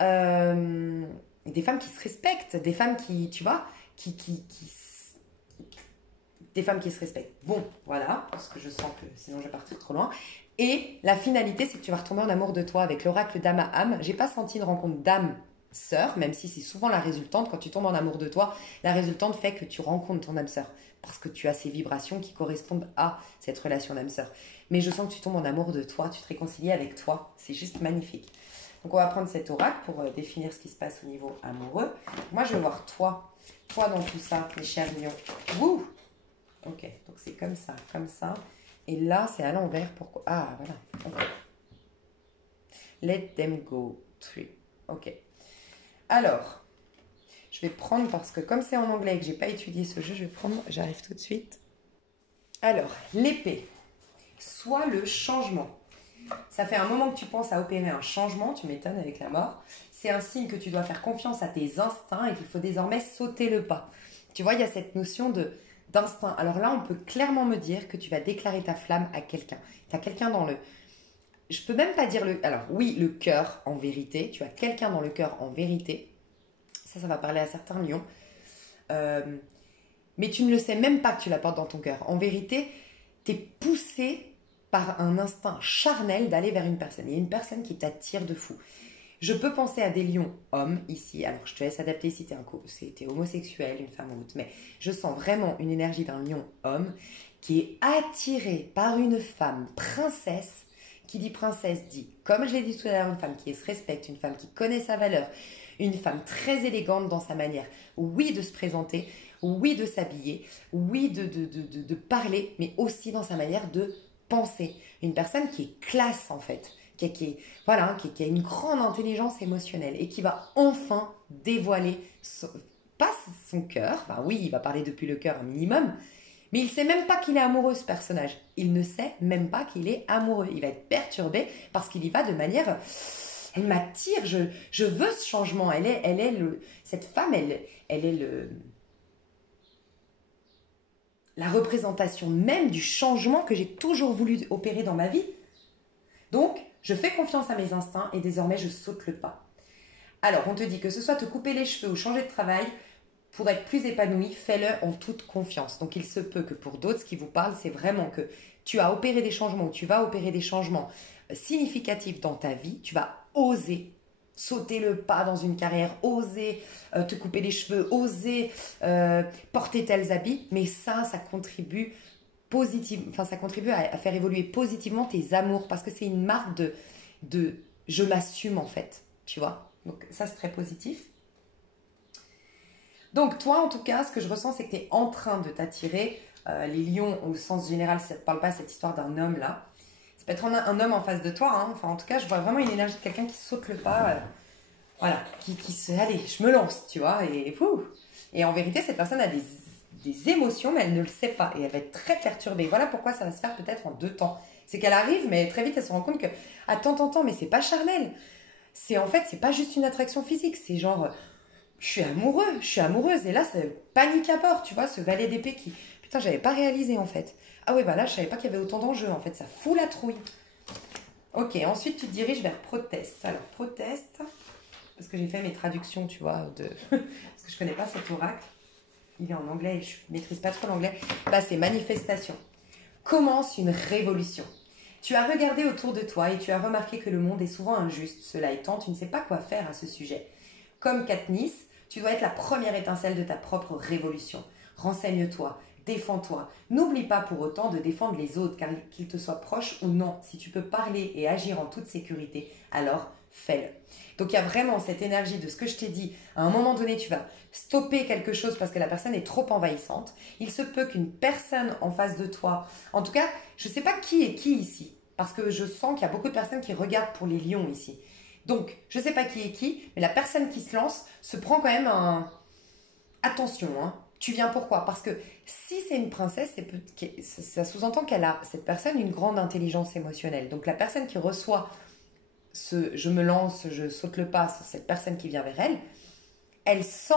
Des femmes qui se respectent, des femmes qui, tu vois, des femmes qui se respectent. Bon, voilà, parce que je sens que sinon je vais partir trop loin. Et la finalité, c'est que tu vas retomber en amour de toi avec l'oracle d'âme à âme. J'ai pas senti une rencontre d'âme sœur, même si c'est souvent la résultante. Quand tu tombes en amour de toi, la résultante fait que tu rencontres ton âme sœur. Parce que tu as ces vibrations qui correspondent à cette relation d'âme sœur. Mais je sens que tu tombes en amour de toi, tu te réconcilies avec toi. C'est juste magnifique. Donc on va prendre cet oracle pour définir ce qui se passe au niveau amoureux. Moi, je vais voir toi. Toi dans tout ça, mes chers lions. Wouh! Ok, donc c'est comme ça, comme ça. Et là, c'est à l'envers. Pourquoi? Ah, voilà. Okay. Let them go. 3. Ok. Alors, je vais prendre, parce que comme c'est en anglais et que je n'ai pas étudié ce jeu, je vais prendre, j'arrive tout de suite. Alors, l'épée. Soit le changement. Ça fait un moment que tu penses à opérer un changement, tu m'étonnes avec la mort. C'est un signe que tu dois faire confiance à tes instincts et qu'il faut désormais sauter le pas. Tu vois, il y a cette notion d'instinct. Alors là, on peut clairement me dire que tu vas déclarer ta flamme à quelqu'un. Tu as quelqu'un dans le... Je peux même pas dire le... Alors oui, le cœur en vérité. Tu as quelqu'un dans le cœur en vérité. Ça va parler à certains lions. Mais tu ne le sais même pas que tu la portes dans ton cœur. En vérité, tu es poussé par un instinct charnel d'aller vers une personne. Il y a une personne qui t'attire de fou. Je peux penser à des lions hommes ici. Alors, je te laisse adapter si t'es homosexuel, une femme ou autre. Mais je sens vraiment une énergie d'un lion homme qui est attiré par une femme princesse. Qui dit princesse dit, comme je l'ai dit tout à l'heure, une femme qui se respecte, une femme qui connaît sa valeur, une femme très élégante dans sa manière, oui, de se présenter, oui, de s'habiller, oui, de parler, mais aussi dans sa manière de penser. Une personne qui est classe, en fait, qui a une grande intelligence émotionnelle et qui va enfin dévoiler, pas son cœur, enfin oui, il va parler depuis le cœur un minimum, mais il ne sait même pas qu'il est amoureux, ce personnage. Il ne sait même pas qu'il est amoureux. Il va être perturbé parce qu'il y va de manière... Elle m'attire, je veux ce changement. Cette femme, elle est la représentation même du changement que j'ai toujours voulu opérer dans ma vie. Donc, je fais confiance à mes instincts et désormais, je saute le pas. Alors, on te dit que ce soit te couper les cheveux ou changer de travail, pour être plus épanoui, fais-le en toute confiance. Donc, il se peut que pour d'autres, ce qui vous parle, c'est vraiment que tu as opéré des changements ou tu vas opérer des changements significatifs dans ta vie. Tu vas oser sauter le pas dans une carrière, oser te couper les cheveux, oser porter tels habits. Mais ça contribue ça contribue à faire évoluer positivement tes amours parce que c'est une marque de je m'assume en fait. Tu vois? Donc, ça, c'est très positif. Donc, toi, en tout cas, ce que je ressens, c'est que tu es en train de t'attirer. Les lions, au sens général, ça ne te parle pas cette histoire d'un homme là. Ça peut être un homme en face de toi. Hein. Enfin, en tout cas, je vois vraiment une énergie de quelqu'un qui saute le pas. Voilà, qui se... Allez, je me lance, tu vois. Et en vérité, cette personne a des émotions, mais elle ne le sait pas. Et elle va être très perturbée. Voilà pourquoi ça va se faire peut-être en 2 temps. C'est qu'elle arrive, mais très vite, elle se rend compte que... Attends, mais c'est pas charnel. En fait, c'est pas juste une attraction physique. C'est genre... Je suis amoureuse. Et là, c'est panique à bord, tu vois, ce valet d'épée qui... Putain, j'avais pas réalisé, en fait. Ah ouais, bah là, je savais pas qu'il y avait autant d'enjeux, en fait. Ça fout la trouille. Ok, ensuite, tu te diriges vers proteste. Alors, proteste, parce que j'ai fait mes traductions, tu vois, parce que je connais pas cet oracle. Il est en anglais et je maîtrise pas trop l'anglais. Bah, c'est manifestation. Commence une révolution. Tu as regardé autour de toi et tu as remarqué que le monde est souvent injuste. Cela étant, tu ne sais pas quoi faire à ce sujet. Comme Katniss, tu dois être la première étincelle de ta propre révolution. Renseigne-toi, défends-toi. N'oublie pas pour autant de défendre les autres, car qu'ils te soient proches ou non. Si tu peux parler et agir en toute sécurité, alors fais-le. Donc il y a vraiment cette énergie de ce que je t'ai dit. À un moment donné, tu vas stopper quelque chose parce que la personne est trop envahissante. Il se peut qu'une personne en face de toi, en tout cas, je ne sais pas qui est qui ici, parce que je sens qu'il y a beaucoup de personnes qui regardent pour les lions ici. Donc, je ne sais pas qui est qui, mais la personne qui se lance se prend quand même un... Attention, hein. Tu viens pourquoi? Parce que si c'est une princesse, ça sous-entend qu'elle a, cette personne, une grande intelligence émotionnelle. Donc, la personne qui reçoit ce « je me lance, je saute le pas », cette personne qui vient vers elle, elle sent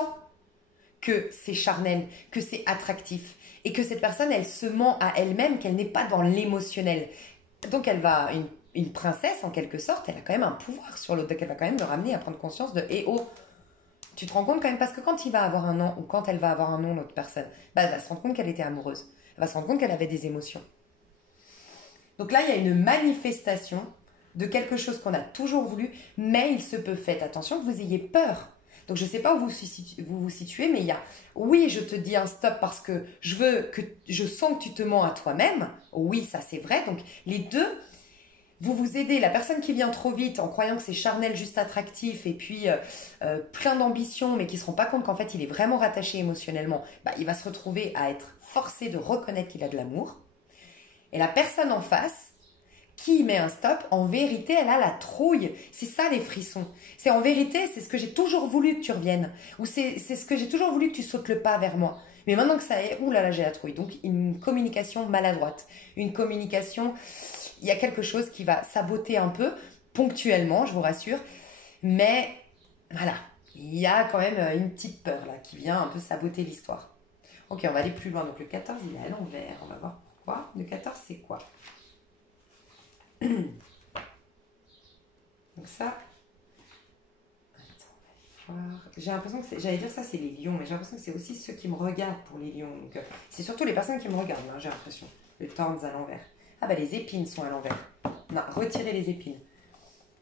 que c'est charnel, que c'est attractif. Et que cette personne, elle se ment à elle-même, qu'elle n'est pas dans l'émotionnel. Donc, elle va... Une princesse, en quelque sorte, elle a quand même un pouvoir sur l'autre. Donc, elle va quand même le ramener à prendre conscience de « Eh oh, tu te rends compte quand même ?» Parce que quand il va avoir un an, ou quand elle va avoir un nom, l'autre personne, bah, elle va se rendre compte qu'elle était amoureuse. Elle va se rendre compte qu'elle avait des émotions. Donc là, il y a une manifestation de quelque chose qu'on a toujours voulu, mais il se peut, faites attention, que vous ayez peur. Donc, je ne sais pas où vous vous situez, mais il y a « Oui, je te dis un stop parce que je sens que tu te mens à toi-même. » Oui, ça c'est vrai. Donc, les deux... Vous vous aidez, la personne qui vient trop vite en croyant que c'est charnel, juste attractif et puis plein d'ambition mais qui ne se rend pas compte qu'en fait il est vraiment rattaché émotionnellement, bah, il va se retrouver à être forcé de reconnaître qu'il a de l'amour. Et la personne en face qui met un stop, en vérité elle a la trouille. C'est ça les frissons. C'est en vérité, c'est ce que j'ai toujours voulu que tu reviennes. Ou c'est ce que j'ai toujours voulu que tu sautes le pas vers moi. Mais maintenant que ça est, oulala, j'ai la trouille. Donc une communication maladroite. Une communication... il y a quelque chose qui va saboter un peu, ponctuellement, je vous rassure. Mais voilà, il y a quand même une petite peur là qui vient un peu saboter l'histoire. Ok, on va aller plus loin. Donc le 14, il est à l'envers. On va voir pourquoi. Le 14, c'est quoi? Donc ça... J'ai l'impression que j'allais dire ça c'est les lions, mais j'ai l'impression que c'est aussi ceux qui me regardent pour les lions. Donc c'est surtout les personnes qui me regardent, hein, j'ai l'impression. Le thorns à l'envers. Ah bah les épines sont à l'envers. Non, retirez les épines.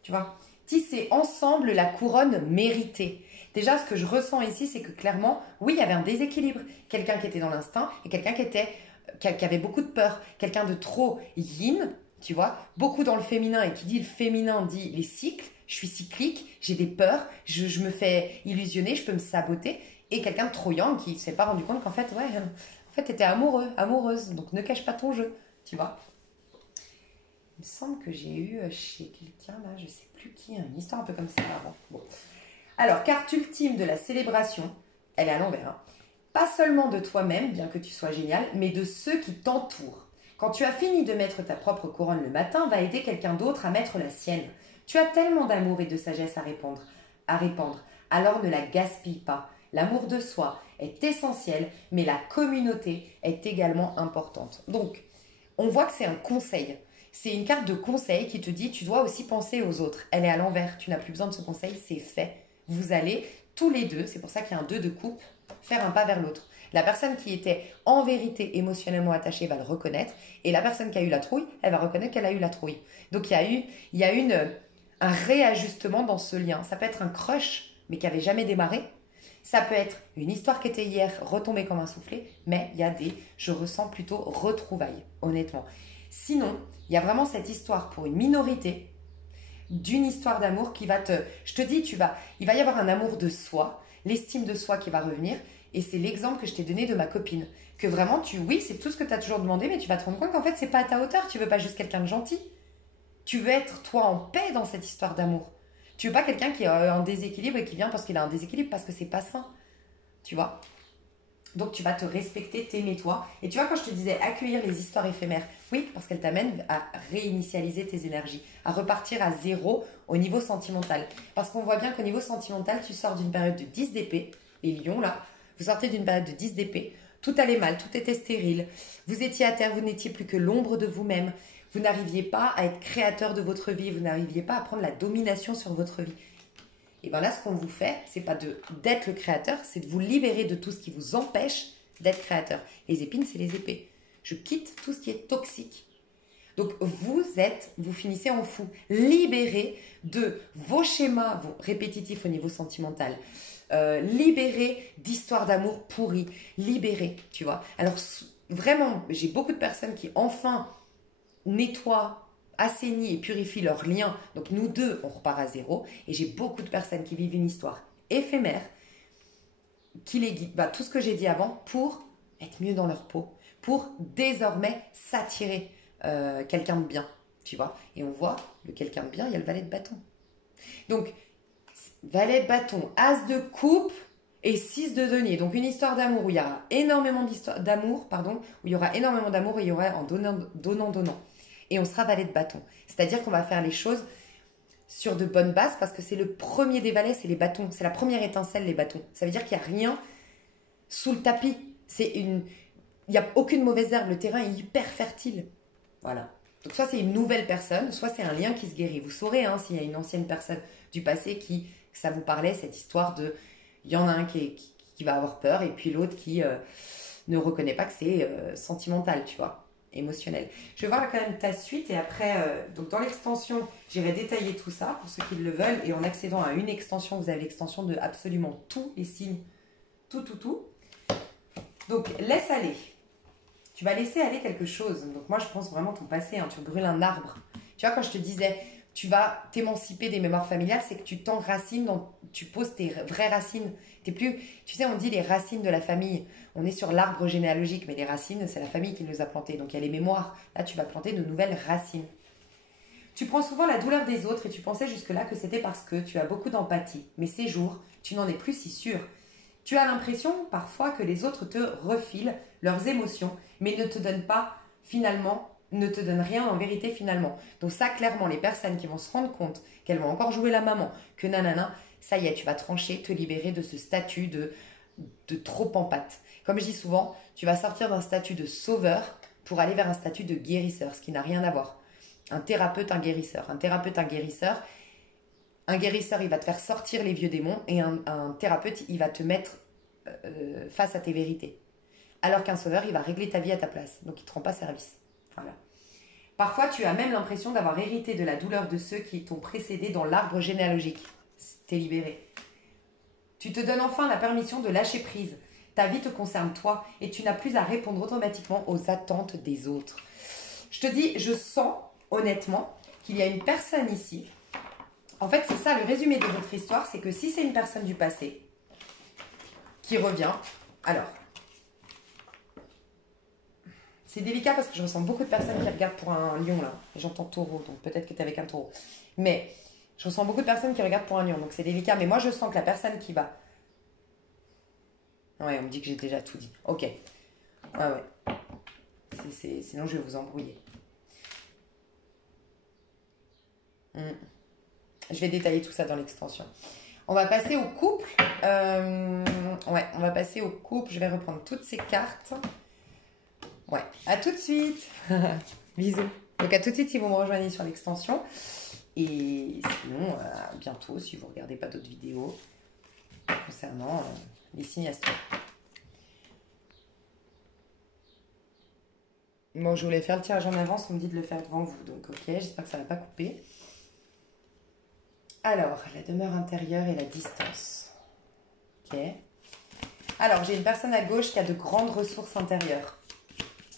Tu vois, tisser ensemble la couronne méritée. Déjà, ce que je ressens ici, c'est que clairement, oui, il y avait un déséquilibre. Quelqu'un qui était dans l'instinct et quelqu'un qui avait beaucoup de peur. Quelqu'un de trop yin, tu vois, beaucoup dans le féminin, et qui dit le féminin dit les cycles. Je suis cyclique, j'ai des peurs, je me fais illusionner, je peux me saboter. Et quelqu'un de trop yang qui ne s'est pas rendu compte qu'en fait, ouais, en fait, tu étais amoureux, amoureuse. Donc ne cache pas ton jeu, tu vois. Il me semble que j'ai eu chez quelqu'un, là, je ne sais plus qui, une histoire un peu comme ça avant. Bon. Alors, carte ultime de la célébration, elle est à l'envers. Hein. Pas seulement de toi-même, bien que tu sois génial, mais de ceux qui t'entourent. Quand tu as fini de mettre ta propre couronne le matin, va aider quelqu'un d'autre à mettre la sienne. Tu as tellement d'amour et de sagesse à répandre, alors ne la gaspille pas. L'amour de soi est essentiel, mais la communauté est également importante. Donc, on voit que c'est un conseil. C'est une carte de conseil qui te dit tu dois aussi penser aux autres. Elle est à l'envers, tu n'as plus besoin de ce conseil, c'est fait. Vous allez tous les deux, c'est pour ça qu'il y a un 2 de coupe, faire un pas vers l'autre. La personne qui était en vérité émotionnellement attachée va le reconnaître, et la personne qui a eu la trouille, elle va reconnaître qu'elle a eu la trouille. Donc il y a un réajustement dans ce lien. Ça peut être un crush, mais qui n'avait jamais démarré. Ça peut être une histoire qui était hier retombée comme un soufflet, mais il y a je ressens plutôt retrouvailles, honnêtement. Sinon, il y a vraiment cette histoire pour une minorité d'une histoire d'amour qui va je te dis, il va y avoir un amour de soi, l'estime de soi qui va revenir. Et c'est l'exemple que je t'ai donné de ma copine. Que vraiment, oui, c'est tout ce que tu as toujours demandé, mais tu vas te rendre compte qu'en fait, c'est pas à ta hauteur. Tu veux pas juste quelqu'un de gentil. Tu veux être toi en paix dans cette histoire d'amour. Tu veux pas quelqu'un qui a un déséquilibre et qui vient parce qu'il a un déséquilibre, parce que c'est pas sain. Tu vois? Donc tu vas te respecter, t'aimer toi. Et tu vois, quand je te disais accueillir les histoires éphémères, oui, parce qu'elles t'amènent à réinitialiser tes énergies, à repartir à zéro au niveau sentimental. Parce qu'on voit bien qu'au niveau sentimental, tu sors d'une période de 10 d'épée, les lions là, vous sortez d'une période de 10 d'épée, tout allait mal, tout était stérile, vous étiez à terre, vous n'étiez plus que l'ombre de vous-même, vous n'arriviez pas à être créateur de votre vie, vous n'arriviez pas à prendre la domination sur votre vie. Et bien là, ce qu'on vous fait, c'est pas d'être le créateur, c'est de vous libérer de tout ce qui vous empêche d'être créateur. Les épines, c'est les épées. Je quitte tout ce qui est toxique. Donc vous finissez en fou, libéré de vos schémas répétitifs au niveau sentimental, libéré d'histoires d'amour pourries, libéré, tu vois. Alors vraiment, j'ai beaucoup de personnes qui enfin nettoient, assainissent et purifient leurs liens. Donc nous deux, on repart à zéro. Et j'ai beaucoup de personnes qui vivent une histoire éphémère, qui les guide, tout ce que j'ai dit avant, pour être mieux dans leur peau, pour désormais s'attirer quelqu'un de bien, tu vois. Et on voit le quelqu'un de bien, il y a le valet de bâton. Donc, valet de bâton, as de coupe et 6 de denier. Donc, une histoire d'amour où il y aura énormément d'amour, où il y aura énormément d'amour et il y aura en donnant. Et on sera valet de bâton. C'est-à-dire qu'on va faire les choses sur de bonnes bases parce que c'est le premier des valets, c'est les bâtons. C'est la première étincelle, les bâtons. Ça veut dire qu'il n'y a rien sous le tapis. Il n'y a aucune mauvaise herbe. Le terrain est hyper fertile. Voilà. Donc, soit c'est une nouvelle personne, soit c'est un lien qui se guérit. Vous saurez s'il y a une ancienne personne du passé que ça vous parlait, cette histoire de... Il y en a un qui va avoir peur et puis l'autre qui ne reconnaît pas que c'est sentimental, tu vois, émotionnel. Je vais voir quand même ta suite et après, donc dans l'extension, j'irai détailler tout ça pour ceux qui le veulent. Et en accédant à une extension, vous avez l'extension de absolument tous les signes. Tout. Donc, laisse aller. Tu vas laisser aller quelque chose. Donc moi, je pense vraiment ton passé. Tu brûles un arbre. Tu vois, quand je te disais, tu vas t'émanciper des mémoires familiales, c'est que tu t'enracines, tu poses tes vraies racines. T'es plus, tu sais, on dit les racines de la famille. On est sur l'arbre généalogique, mais les racines, c'est la famille qui nous a plantés. Donc il y a les mémoires. Là, tu vas planter de nouvelles racines. Tu prends souvent la douleur des autres et tu pensais jusque-là que c'était parce que tu as beaucoup d'empathie. Mais ces jours, tu n'en es plus si sûr. Tu as l'impression parfois que les autres te refilent leurs émotions, mais ne te donnent pas finalement ne te donne rien en vérité finalement. Donc ça, clairement, les personnes qui vont se rendre compte qu'elles vont encore jouer la maman, que nanana, ça y est, tu vas trancher, te libérer de ce statut de trop en pâte. Comme je dis souvent, tu vas sortir d'un statut de sauveur pour aller vers un statut de guérisseur, ce qui n'a rien à voir. Un thérapeute, un guérisseur. Un thérapeute, un guérisseur. Un guérisseur, il va te faire sortir les vieux démons et un thérapeute, il va te mettre face à tes vérités. Alors qu'un sauveur, il va régler ta vie à ta place. Donc, il ne te rend pas service. Voilà. Parfois, tu as même l'impression d'avoir hérité de la douleur de ceux qui t'ont précédé dans l'arbre généalogique. T'es libéré. Tu te donnes enfin la permission de lâcher prise. Ta vie te concerne toi et tu n'as plus à répondre automatiquement aux attentes des autres. Je te dis, je sens honnêtement qu'il y a une personne ici. En fait, c'est ça le résumé de votre histoire, c'est que si c'est une personne du passé qui revient, alors, c'est délicat parce que je ressens beaucoup de personnes qui regardent pour un lion là. J'entends taureau, donc peut-être que tu es avec un taureau. Mais je ressens beaucoup de personnes qui regardent pour un lion, donc c'est délicat. Mais moi, je sens que la personne qui va... Ouais, on me dit que j'ai déjà tout dit. Ok. Ouais. Sinon, je vais vous embrouiller. Je vais détailler tout ça dans l'extension. On va passer au couple. Ouais, on va passer au couple. Je vais reprendre toutes ces cartes. Ouais, à tout de suite. Bisous. Donc à tout de suite si vous me rejoignez sur l'extension. Et sinon, bientôt, si vous ne regardez pas d'autres vidéos concernant les signes astro. Bon, je voulais faire le tirage en avance, on me dit de le faire devant vous. Donc ok, j'espère que ça ne va pas couper. Alors, la demeure intérieure et la distance. Ok. Alors, j'ai une personne à gauche qui a de grandes ressources intérieures,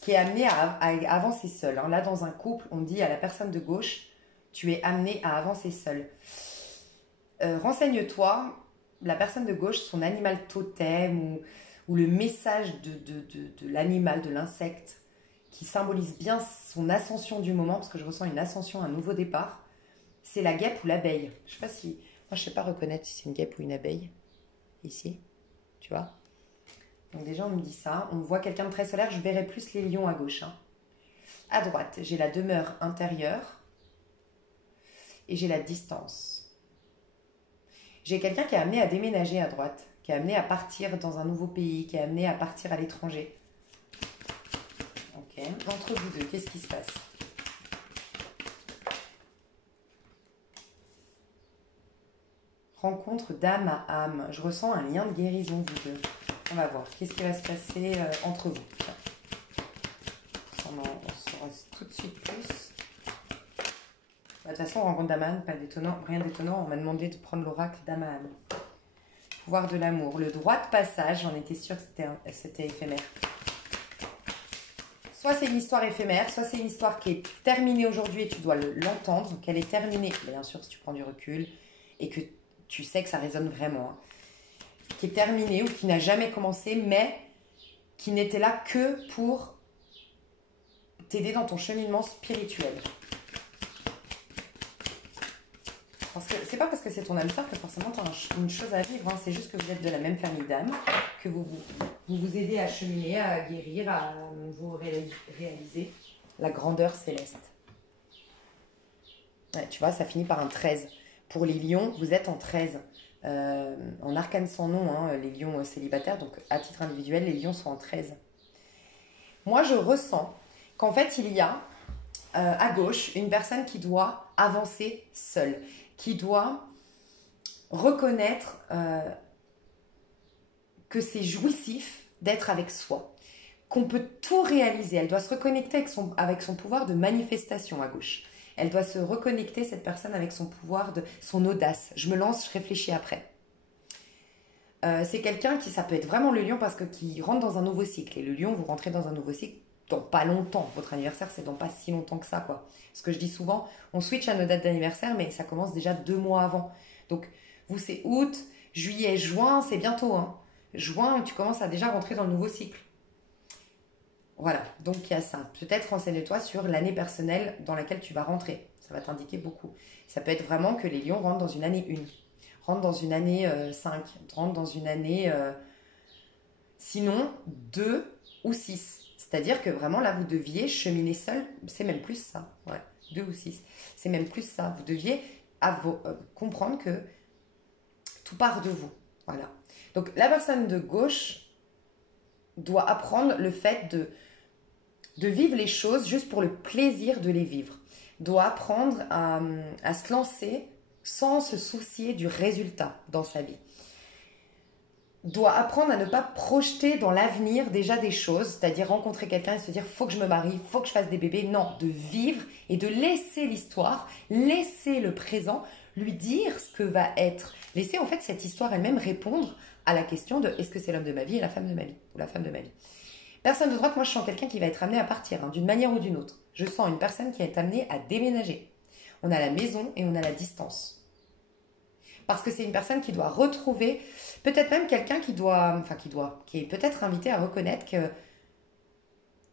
qui est amenée à avancer seule. Là, dans un couple, on dit à la personne de gauche, tu es amené à avancer seule. Renseigne-toi, la personne de gauche, son animal totem ou le message de l'animal, de l'insecte, qui symbolise bien son ascension du moment, parce que je ressens une ascension, un nouveau départ, c'est la guêpe ou l'abeille. Je sais pas si... Moi, je sais pas reconnaître si c'est une guêpe ou une abeille. Ici, tu vois. Donc déjà, on me dit ça. On voit quelqu'un de très solaire. Je verrai plus les lions à gauche. Hein. À droite, j'ai la demeure intérieure. Et j'ai la distance. J'ai quelqu'un qui est amené à déménager à droite. Qui est amené à partir dans un nouveau pays. Qui est amené à partir à l'étranger. Ok. Entre vous deux, qu'est-ce qui se passe ? Rencontre d'âme à âme. Je ressens un lien de guérison, vous deux. On va voir. Qu'est-ce qui va se passer entre vous? On saura tout de suite plus. De toute façon, rencontre d'âme à âme, pas d'étonnant, rien d'étonnant. On m'a demandé de prendre l'oracle d'âme à âme. Pouvoir de l'amour. Le droit de passage, j'en étais sûre que c'était éphémère. Soit c'est une histoire éphémère, soit c'est une histoire qui est terminée aujourd'hui et tu dois l'entendre, qu'elle est terminée, bien sûr si tu prends du recul, et que tu sais que ça résonne vraiment, hein, qui est terminée ou qui n'a jamais commencé, mais qui n'était là que pour t'aider dans ton cheminement spirituel. Parce que c'est pas parce que c'est ton âme sœur que forcément tu as une chose à vivre, hein. C'est juste que vous êtes de la même famille d'âmes, que vous aidez à cheminer, à guérir, à vous réaliser la grandeur céleste. Ouais, tu vois, ça finit par un 13. Pour les lions, vous êtes en 13. En arcane sans nom, hein, les lions célibataires, donc à titre individuel, les lions sont en 13. Moi, je ressens qu'en fait, il y a à gauche une personne qui doit avancer seule, qui doit reconnaître que c'est jouissif d'être avec soi, qu'on peut tout réaliser. Elle doit se reconnecter avec son pouvoir de manifestation à gauche. Elle doit se reconnecter, cette personne, avec son pouvoir, son audace. Je me lance, je réfléchis après. C'est quelqu'un qui, ça peut être vraiment le lion parce qui rentre dans un nouveau cycle. Et le lion, vous rentrez dans un nouveau cycle dans pas longtemps. Votre anniversaire, c'est dans pas si longtemps que ça, quoi. Ce que je dis souvent, on switch à nos dates d'anniversaire, mais ça commence déjà 2 mois avant. Donc, vous, c'est août, juillet, juin, c'est bientôt. Hein. Juin, tu commences à déjà rentrer dans le nouveau cycle. Voilà, donc il y a ça. Peut-être renseigne-toi sur l'année personnelle dans laquelle tu vas rentrer. Ça va t'indiquer beaucoup. Ça peut être vraiment que les lions rentrent dans une année 1, rentrent dans une année 5, rentrent dans une année sinon 2 ou 6. C'est-à-dire que vraiment, là, vous deviez cheminer seul. C'est même plus ça. Ouais, 2 ou 6. C'est même plus ça. Vous deviez comprendre que tout part de vous. Voilà. Donc, la personne de gauche doit apprendre le fait de vivre les choses juste pour le plaisir de les vivre. Doit apprendre à se lancer sans se soucier du résultat dans sa vie. Doit apprendre à ne pas projeter dans l'avenir déjà des choses, c'est-à-dire rencontrer quelqu'un et se dire « faut que je me marie, faut que je fasse des bébés ». Non, de vivre et de laisser l'histoire, laisser le présent, lui dire ce que va être. Laisser en fait cette histoire elle-même répondre à la question de « est-ce que c'est l'homme de ma vie et la femme de ma vie ?» ou la femme de ma vie. Personne de droite, moi je sens quelqu'un qui va être amené à partir, d'une manière ou d'une autre. Je sens une personne qui va être amenée à déménager. On a la maison et on a la distance. Parce que c'est une personne qui doit retrouver, peut-être même quelqu'un qui est peut-être invité à reconnaître que,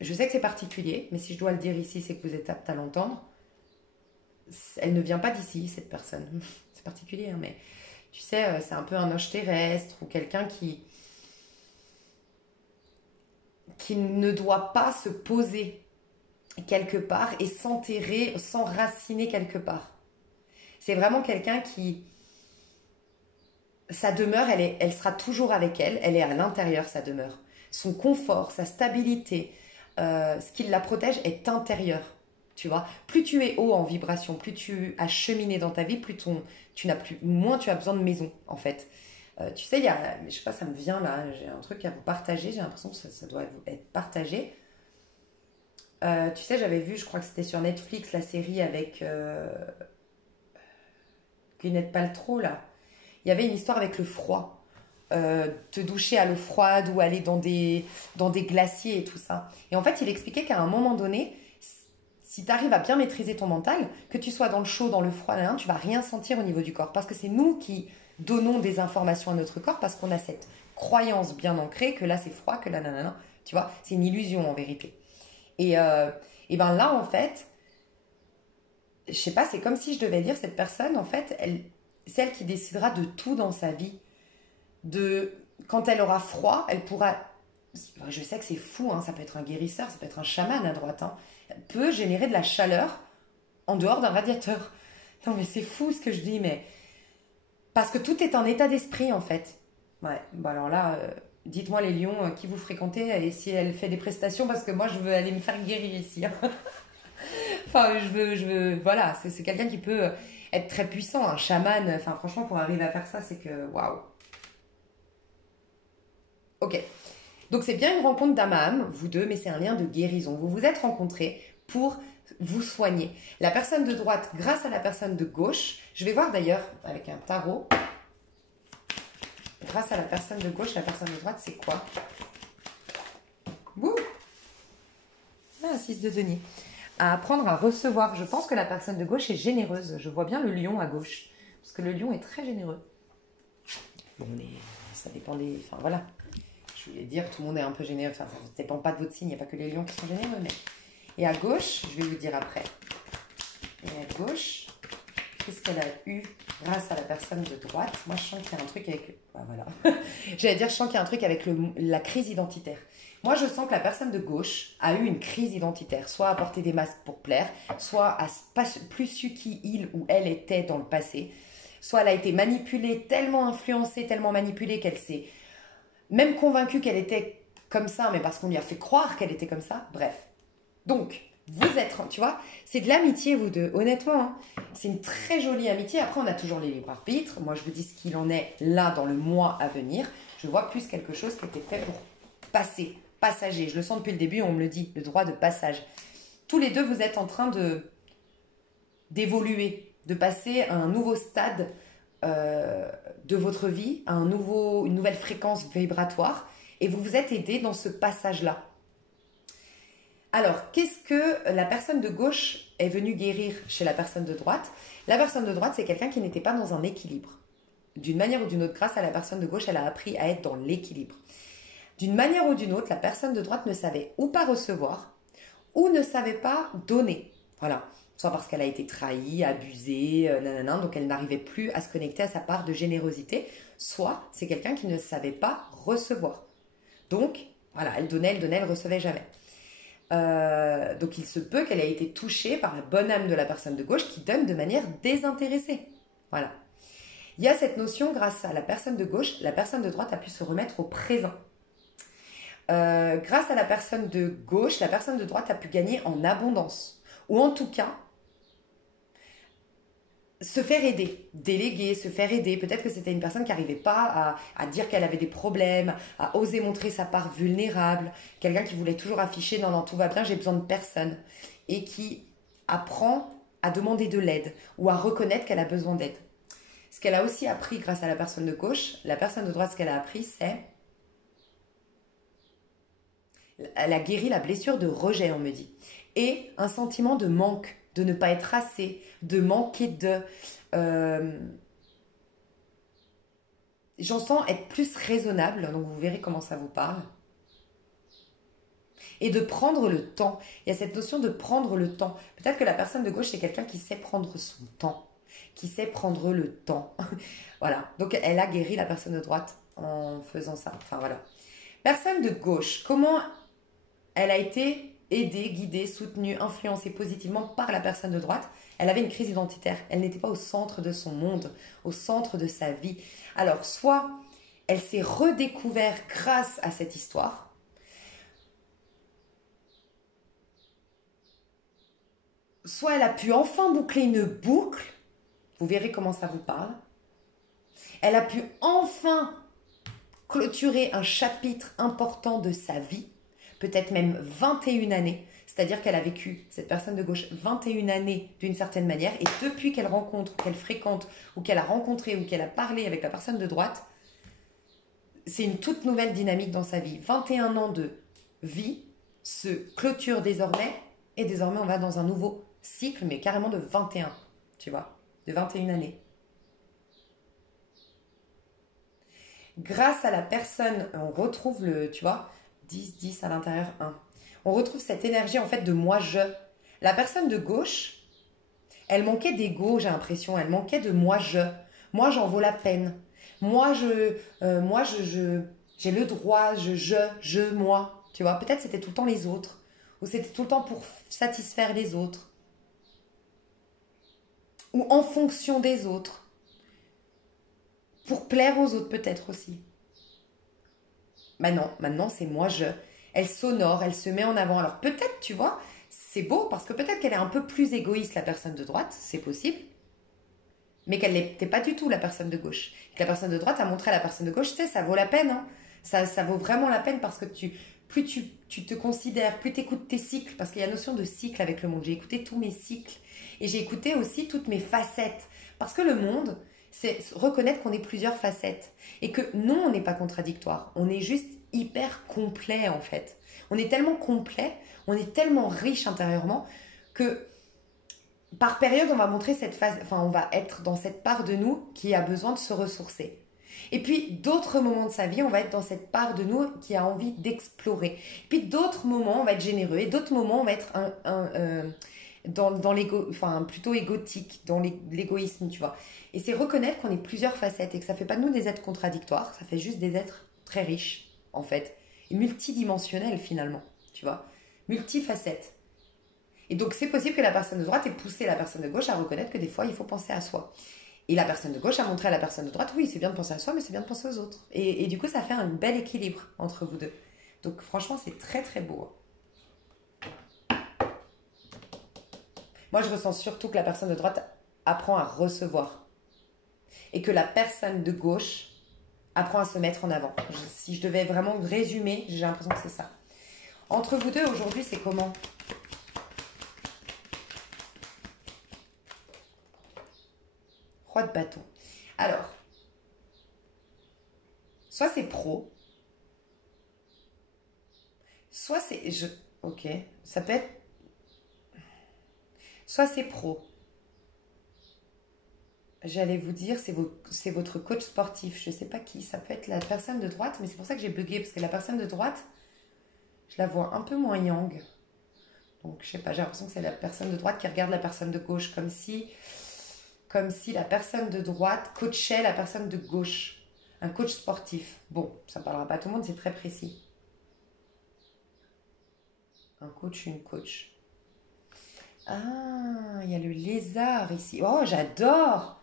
je sais que c'est particulier, mais si je dois le dire ici, c'est que vous êtes apte à l'entendre. Elle ne vient pas d'ici, cette personne. C'est particulier, hein, mais tu sais, c'est un peu un ange terrestre ou quelqu'un qui ne doit pas se poser quelque part et s'enterrer, s'enraciner quelque part. C'est vraiment quelqu'un qui... Sa demeure, elle sera toujours avec elle. Elle est à l'intérieur, sa demeure. Son confort, sa stabilité, ce qui la protège est intérieur. Tu vois, plus tu es haut en vibration, plus tu as cheminé dans ta vie, moins tu as besoin de maison, en fait. Tu sais, je sais pas, ça me vient là, j'ai un truc à vous partager, j'ai l'impression que ça doit être partagé. Tu sais, j'avais vu, je crois que c'était sur Netflix, la série avec Gwyneth Paltrow, là. Il y avait une histoire avec le froid. Te doucher à l'eau froide ou aller dans des glaciers et tout ça. Et en fait, il expliquait qu'à un moment donné, si tu arrives à bien maîtriser ton mental, que tu sois dans le chaud, dans le froid, tu vas rien sentir au niveau du corps. Parce que c'est nous qui donnons des informations à notre corps parce qu'on a cette croyance bien ancrée que là c'est froid, que là nanana. Tu vois, c'est une illusion en vérité. Et ben là, en fait, je sais pas, c'est comme si je devais dire cette personne, en fait, c'est elle qui décidera de tout dans sa vie. Quand elle aura froid, elle pourra... Je sais que c'est fou, hein, ça peut être un guérisseur, ça peut être un chaman à droite. Hein, elle peut générer de la chaleur en dehors d'un radiateur. Non mais c'est fou ce que je dis, mais... Parce que tout est un état d'esprit en fait. Ouais, bon alors là, dites-moi les lions qui vous fréquentez et si elle fait des prestations parce que moi je veux aller me faire guérir ici. Hein. Enfin, voilà, c'est quelqu'un qui peut être très puissant, un chaman. Enfin, franchement, pour arriver à faire ça, c'est que waouh. Ok. Donc, c'est bien une rencontre d'âme à âme, vous deux, mais c'est un lien de guérison. Vous vous êtes rencontrés pour vous soigner. La personne de droite, grâce à la personne de gauche, je vais voir d'ailleurs avec un tarot. Grâce à la personne de gauche, la personne de droite, c'est quoi? Bouh! Ah, 6 de denier. À apprendre à recevoir. Je pense que la personne de gauche est généreuse. Je vois bien le lion à gauche. Parce que le lion est très généreux. Bon, mais ça dépend des... Enfin, voilà. Je voulais dire, tout le monde est un peu généreux. Enfin, ça ne dépend pas de votre signe. Il n'y a pas que les lions qui sont généreux. Mais... Et à gauche, je vais vous dire après. Et à gauche, qu'est-ce qu'elle a eu grâce à la personne de droite? Moi, je sens qu'il y a un truc avec... Ah, voilà. J'allais dire, je sens qu'il y a un truc avec la crise identitaire. Moi, je sens que la personne de gauche a eu une crise identitaire, soit à porter des masques pour plaire, soit à pas plus su qui il ou elle était dans le passé, soit elle a été manipulée, tellement influencée, tellement manipulée qu'elle s'est même convaincue qu'elle était comme ça, mais parce qu'on lui a fait croire qu'elle était comme ça. Bref. Donc, vous êtes, tu vois, c'est de l'amitié, vous deux. Honnêtement, hein, c'est une très jolie amitié. Après, on a toujours les libres arbitres. Moi, je vous dis ce qu'il en est là dans le mois à venir. Je vois plus quelque chose qui était fait pour passer. Passager, je le sens depuis le début, on me le dit, le droit de passage. Tous les deux, vous êtes en train d'évoluer, de passer à un nouveau stade de votre vie, à une nouvelle fréquence vibratoire, et vous vous êtes aidés dans ce passage-là. Alors, qu'est-ce que la personne de gauche est venue guérir chez la personne de droite? La personne de droite, c'est quelqu'un qui n'était pas dans un équilibre. D'une manière ou d'une autre, grâce à la personne de gauche, elle a appris à être dans l'équilibre. D'une manière ou d'une autre, la personne de droite ne savait ou pas recevoir, ou ne savait pas donner. Voilà. Soit parce qu'elle a été trahie, abusée, nanana, donc elle n'arrivait plus à se connecter à sa part de générosité. Soit c'est quelqu'un qui ne savait pas recevoir. Donc, voilà, elle donnait, elle recevait jamais. Donc il se peut qu'elle ait été touchée par la bonne âme de la personne de gauche qui donne de manière désintéressée. Voilà. Il y a cette notion, grâce à la personne de gauche, la personne de droite a pu se remettre au présent. Grâce à la personne de gauche, la personne de droite a pu gagner en abondance. Ou en tout cas, se faire aider, déléguer, se faire aider. Peut-être que c'était une personne qui n'arrivait pas à dire qu'elle avait des problèmes, à oser montrer sa part vulnérable. Quelqu'un qui voulait toujours afficher non, non, tout va bien, j'ai besoin de personne. Et qui apprend à demander de l'aide ou à reconnaître qu'elle a besoin d'aide. Ce qu'elle a aussi appris grâce à la personne de gauche, la personne de droite, ce qu'elle a appris, c'est... Elle a guéri la blessure de rejet, on me dit. Et un sentiment de manque, de ne pas être assez, de manquer de... J'en sens être plus raisonnable, donc vous verrez comment ça vous parle. Et de prendre le temps. Il y a cette notion de prendre le temps. Peut-être que la personne de gauche, c'est quelqu'un qui sait prendre son temps, qui sait prendre le temps. Voilà. Donc, elle a guéri la personne de droite en faisant ça. Enfin, voilà. Personne de gauche, comment elle a été aidée, guidée, soutenue, influencée positivement par la personne de droite? Elle avait une crise identitaire. Elle n'était pas au centre de son monde, au centre de sa vie. Alors, soit elle s'est redécouverte grâce à cette histoire, soit elle a pu enfin boucler une boucle. Vous verrez comment ça vous parle. Elle a pu enfin clôturer un chapitre important de sa vie, peut-être même 21 années. C'est-à-dire qu'elle a vécu, cette personne de gauche, 21 années d'une certaine manière. Et depuis qu'elle rencontre, qu'elle fréquente, ou qu'elle a rencontré, ou qu'elle a parlé avec la personne de droite, c'est une toute nouvelle dynamique dans sa vie. 21 ans de vie se clôture désormais. Et désormais, on va dans un nouveau cycle, mais carrément de 21, tu vois, de 21 années. Grâce à la personne, on retrouve le, tu vois, 10, 10 à l'intérieur, 1. On retrouve cette énergie en fait de moi-je. La personne de gauche, elle manquait d'ego, j'ai l'impression. Elle manquait de moi-je. Moi, j'en vaux la peine. J'ai le droit, moi. Tu vois, peut-être c'était tout le temps les autres. Ou c'était tout le temps pour satisfaire les autres. Ou en fonction des autres. Pour plaire aux autres peut-être aussi. Maintenant c'est moi-je. Elle s'honore, elle se met en avant. Alors peut-être, tu vois, c'est beau parce que peut-être qu'elle est un peu plus égoïste, la personne de droite, c'est possible. Mais qu'elle n'était pas du tout la personne de gauche. Que la personne de droite a montré à la personne de gauche, tu sais, ça vaut la peine. Hein. Ça vaut vraiment la peine parce que plus tu te considères, plus tu écoutes tes cycles, parce qu'il y a la notion de cycle avec le monde. J'ai écouté tous mes cycles et j'ai écouté aussi toutes mes facettes. Parce que le monde, c'est reconnaître qu'on est plusieurs facettes. Et que non, on n'est pas contradictoire. On est juste hyper complet en fait. On est tellement complet, on est tellement riche intérieurement que par période, on va montrer cette phase, enfin, on va être dans cette part de nous qui a besoin de se ressourcer. Et puis, d'autres moments de sa vie, on va être dans cette part de nous qui a envie d'explorer. Puis, d'autres moments, on va être généreux. Et d'autres moments, on va être dans l'égo, enfin, plutôt égotique, dans l'égoïsme, tu vois. Et c'est reconnaître qu'on est plusieurs facettes et que ça ne fait pas de nous des êtres contradictoires, ça fait juste des êtres très riches, en fait. Et multidimensionnels, finalement, tu vois. Multifacettes. Et donc, c'est possible que la personne de droite ait poussé la personne de gauche à reconnaître que des fois, il faut penser à soi. Et la personne de gauche a montré à la personne de droite, oui, c'est bien de penser à soi, mais c'est bien de penser aux autres. Et du coup, ça fait un bel équilibre entre vous deux. Donc, franchement, c'est très, très beau. Moi, je ressens surtout que la personne de droite apprend à recevoir. Et que la personne de gauche apprend à se mettre en avant. Si je devais vraiment résumer, j'ai l'impression que c'est ça. Entre vous deux, aujourd'hui, c'est comment ? Roi de bâton. Alors, soit c'est pro, soit c'est... Ok, ça peut être... Soit c'est pro. J'allais vous dire, c'est votre coach sportif. Je ne sais pas qui, ça peut être la personne de droite, mais c'est pour ça que j'ai bugué, parce que la personne de droite, je la vois un peu moins yang. Donc, je sais pas, j'ai l'impression que c'est la personne de droite qui regarde la personne de gauche, comme si la personne de droite coachait la personne de gauche. Un coach sportif. Bon, ça ne parlera pas à tout le monde, c'est très précis. Un coach, une coach. Ah, il y a le lézard ici. Oh, j'adore!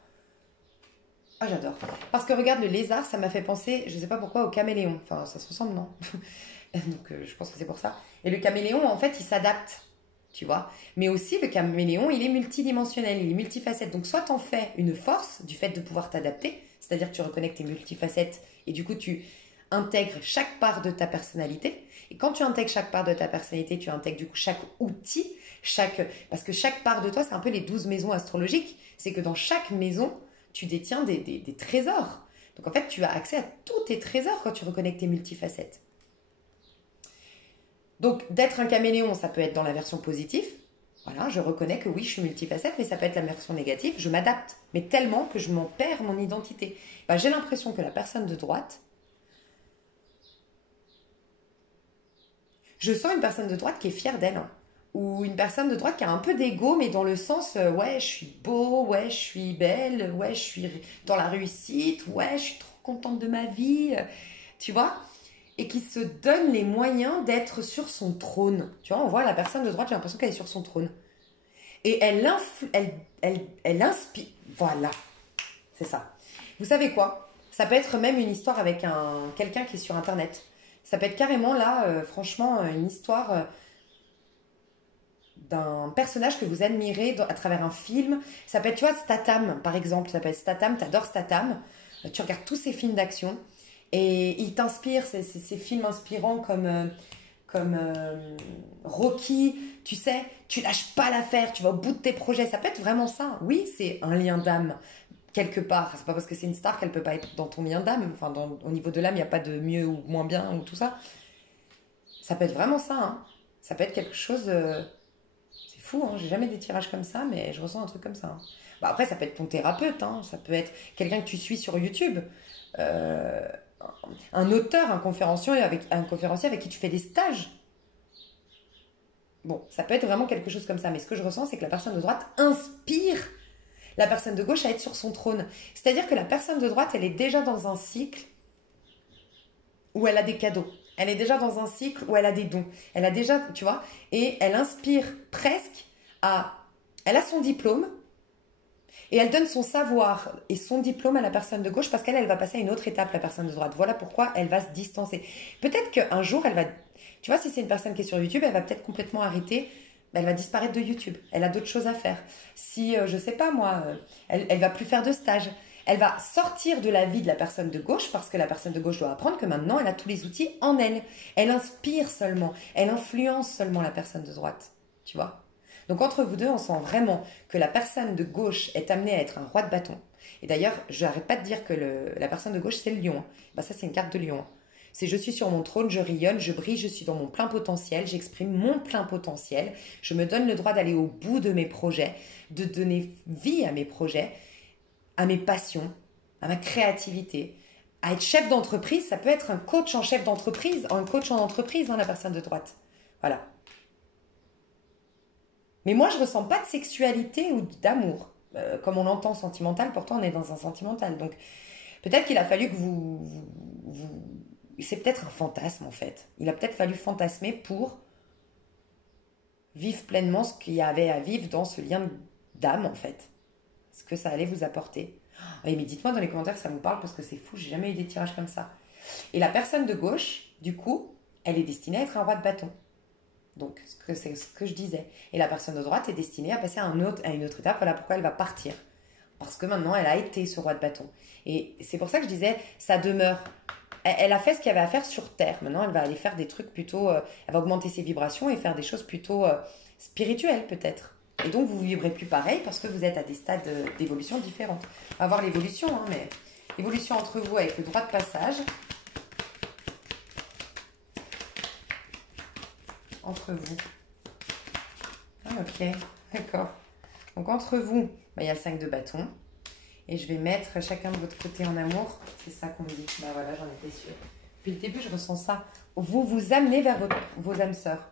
Ah, j'adore. Parce que regarde, le lézard, ça m'a fait penser, je sais pas pourquoi, au caméléon. Enfin, ça se ressemble, non? Donc, je pense que c'est pour ça. Et le caméléon, en fait, il s'adapte, tu vois. Mais aussi, le caméléon, il est multidimensionnel, il est multifacette. Donc, soit t'en fais une force du fait de pouvoir t'adapter, c'est-à-dire que tu reconnais que t'es multifacette et du coup, tu intègres chaque part de ta personnalité. Et quand tu intègres chaque part de ta personnalité, tu intègres du coup chaque outil, parce que chaque part de toi, c'est un peu les 12 maisons astrologiques. C'est que dans chaque maison, tu détiens des trésors. Donc en fait, tu as accès à tous tes trésors quand tu reconnais que tu es multifacette. Donc d'être un caméléon, ça peut être dans la version positive. Voilà, je reconnais que oui, je suis multifacette, mais ça peut être la version négative. Je m'adapte, mais tellement que je m'en perds mon identité. Ben, j'ai l'impression que la personne de droite, je sens une personne de droite qui est fière d'elle, hein. Ou une personne de droite qui a un peu d'ego, mais dans le sens, ouais, je suis beau, ouais, je suis belle, ouais, je suis dans la réussite, ouais, je suis trop contente de ma vie, tu vois, et qui se donne les moyens d'être sur son trône. Tu vois, on voit la personne de droite, j'ai l'impression qu'elle est sur son trône. Et elle inspire. Voilà, c'est ça. Vous savez quoi? Ça peut être même une histoire avec quelqu'un qui est sur Internet. Ça peut être carrément là, franchement, une histoire d'un personnage que vous admirez à travers un film. Ça peut être, tu vois, Statham, par exemple. Ça peut être Statham, t'adores Statham. Tu regardes tous ces films d'action et il t'inspire, ces films inspirants comme Rocky. Tu sais, tu lâches pas l'affaire, tu vas au bout de tes projets. Ça peut être vraiment ça. Oui, c'est un lien d'âme quelque part. C'est pas parce que c'est une star qu'elle peut pas être dans ton lien d'âme. Enfin, au niveau de l'âme, il n'y a pas de mieux ou moins bien ou tout ça. Ça peut être vraiment ça, hein. Ça peut être quelque chose. C'est fou, hein. J'ai jamais des tirages comme ça, mais je ressens un truc comme ça, hein. Bah, après, ça peut être ton thérapeute, hein. Ça peut être quelqu'un que tu suis sur YouTube. Euh, un auteur, un conférencier avec qui tu fais des stages. Bon, ça peut être vraiment quelque chose comme ça. Mais ce que je ressens, c'est que la personne de droite inspire la personne de gauche à être sur son trône. C'est-à-dire que la personne de droite, elle est déjà dans un cycle où elle a des cadeaux. Elle est déjà dans un cycle où elle a des dons. Elle a déjà, tu vois, et elle inspire presque à... Elle a son diplôme et elle donne son savoir et son diplôme à la personne de gauche parce qu'elle va passer à une autre étape, la personne de droite. Voilà pourquoi elle va se distancer. Peut-être qu'un jour, elle va... Tu vois, si c'est une personne qui est sur YouTube, elle va peut-être complètement arrêter. Elle va disparaître de YouTube. Elle a d'autres choses à faire. Si, je sais pas moi, elle va plus faire de stage. Elle va sortir de la vie de la personne de gauche parce que la personne de gauche doit apprendre que maintenant elle a tous les outils en elle. Elle inspire seulement, elle influence seulement la personne de droite. Tu vois? Donc entre vous deux, on sent vraiment que la personne de gauche est amenée à être un roi de bâton. Et d'ailleurs, je n'arrête pas de dire que la personne de gauche, c'est le lion, hein. Ben ça, c'est une carte de lion, hein. C'est je suis sur mon trône, je rayonne, je brille, je suis dans mon plein potentiel, j'exprime mon plein potentiel, je me donne le droit d'aller au bout de mes projets, de donner vie à mes projets, à mes passions, à ma créativité, à être chef d'entreprise. Ça peut être un coach en chef d'entreprise, un coach en entreprise, hein, la personne de droite. Voilà. Mais moi, je ne ressens pas de sexualité ou d'amour. Comme on l'entend sentimental, pourtant on est dans un sentimental. Donc peut-être qu'il a fallu que c'est peut-être un fantasme en fait. Il a peut-être fallu fantasmer pour vivre pleinement ce qu'il y avait à vivre dans ce lien d'âme en fait. Ce que ça allait vous apporter. Et mais dites-moi dans les commentaires que ça vous parle parce que c'est fou, j'ai jamais eu des tirages comme ça. Et la personne de gauche, du coup, elle est destinée à être un roi de bâton. Donc, c'est ce que je disais. Et la personne de droite est destinée à passer à une autre étape. Voilà pourquoi elle va partir. Parce que maintenant, elle a été ce roi de bâton. Et c'est pour ça que je disais, ça demeure. Elle a fait ce qu'il y avait à faire sur Terre. Maintenant, elle va aller faire des trucs plutôt... elle va augmenter ses vibrations et faire des choses plutôt spirituelles, peut-être. Et donc, vous vivrez plus pareil parce que vous êtes à des stades d'évolution différents. On va voir l'évolution, hein, mais... Évolution entre vous avec le droit de passage. Entre vous. Ah, ok, d'accord. Donc, entre vous, bah, il y a le 5 de bâton. Et je vais mettre chacun de votre côté en amour. C'est ça qu'on me dit. Bah voilà, j'en étais sûre. Depuis le début, je ressens ça. Vous vous amenez vers vos âmes sœurs.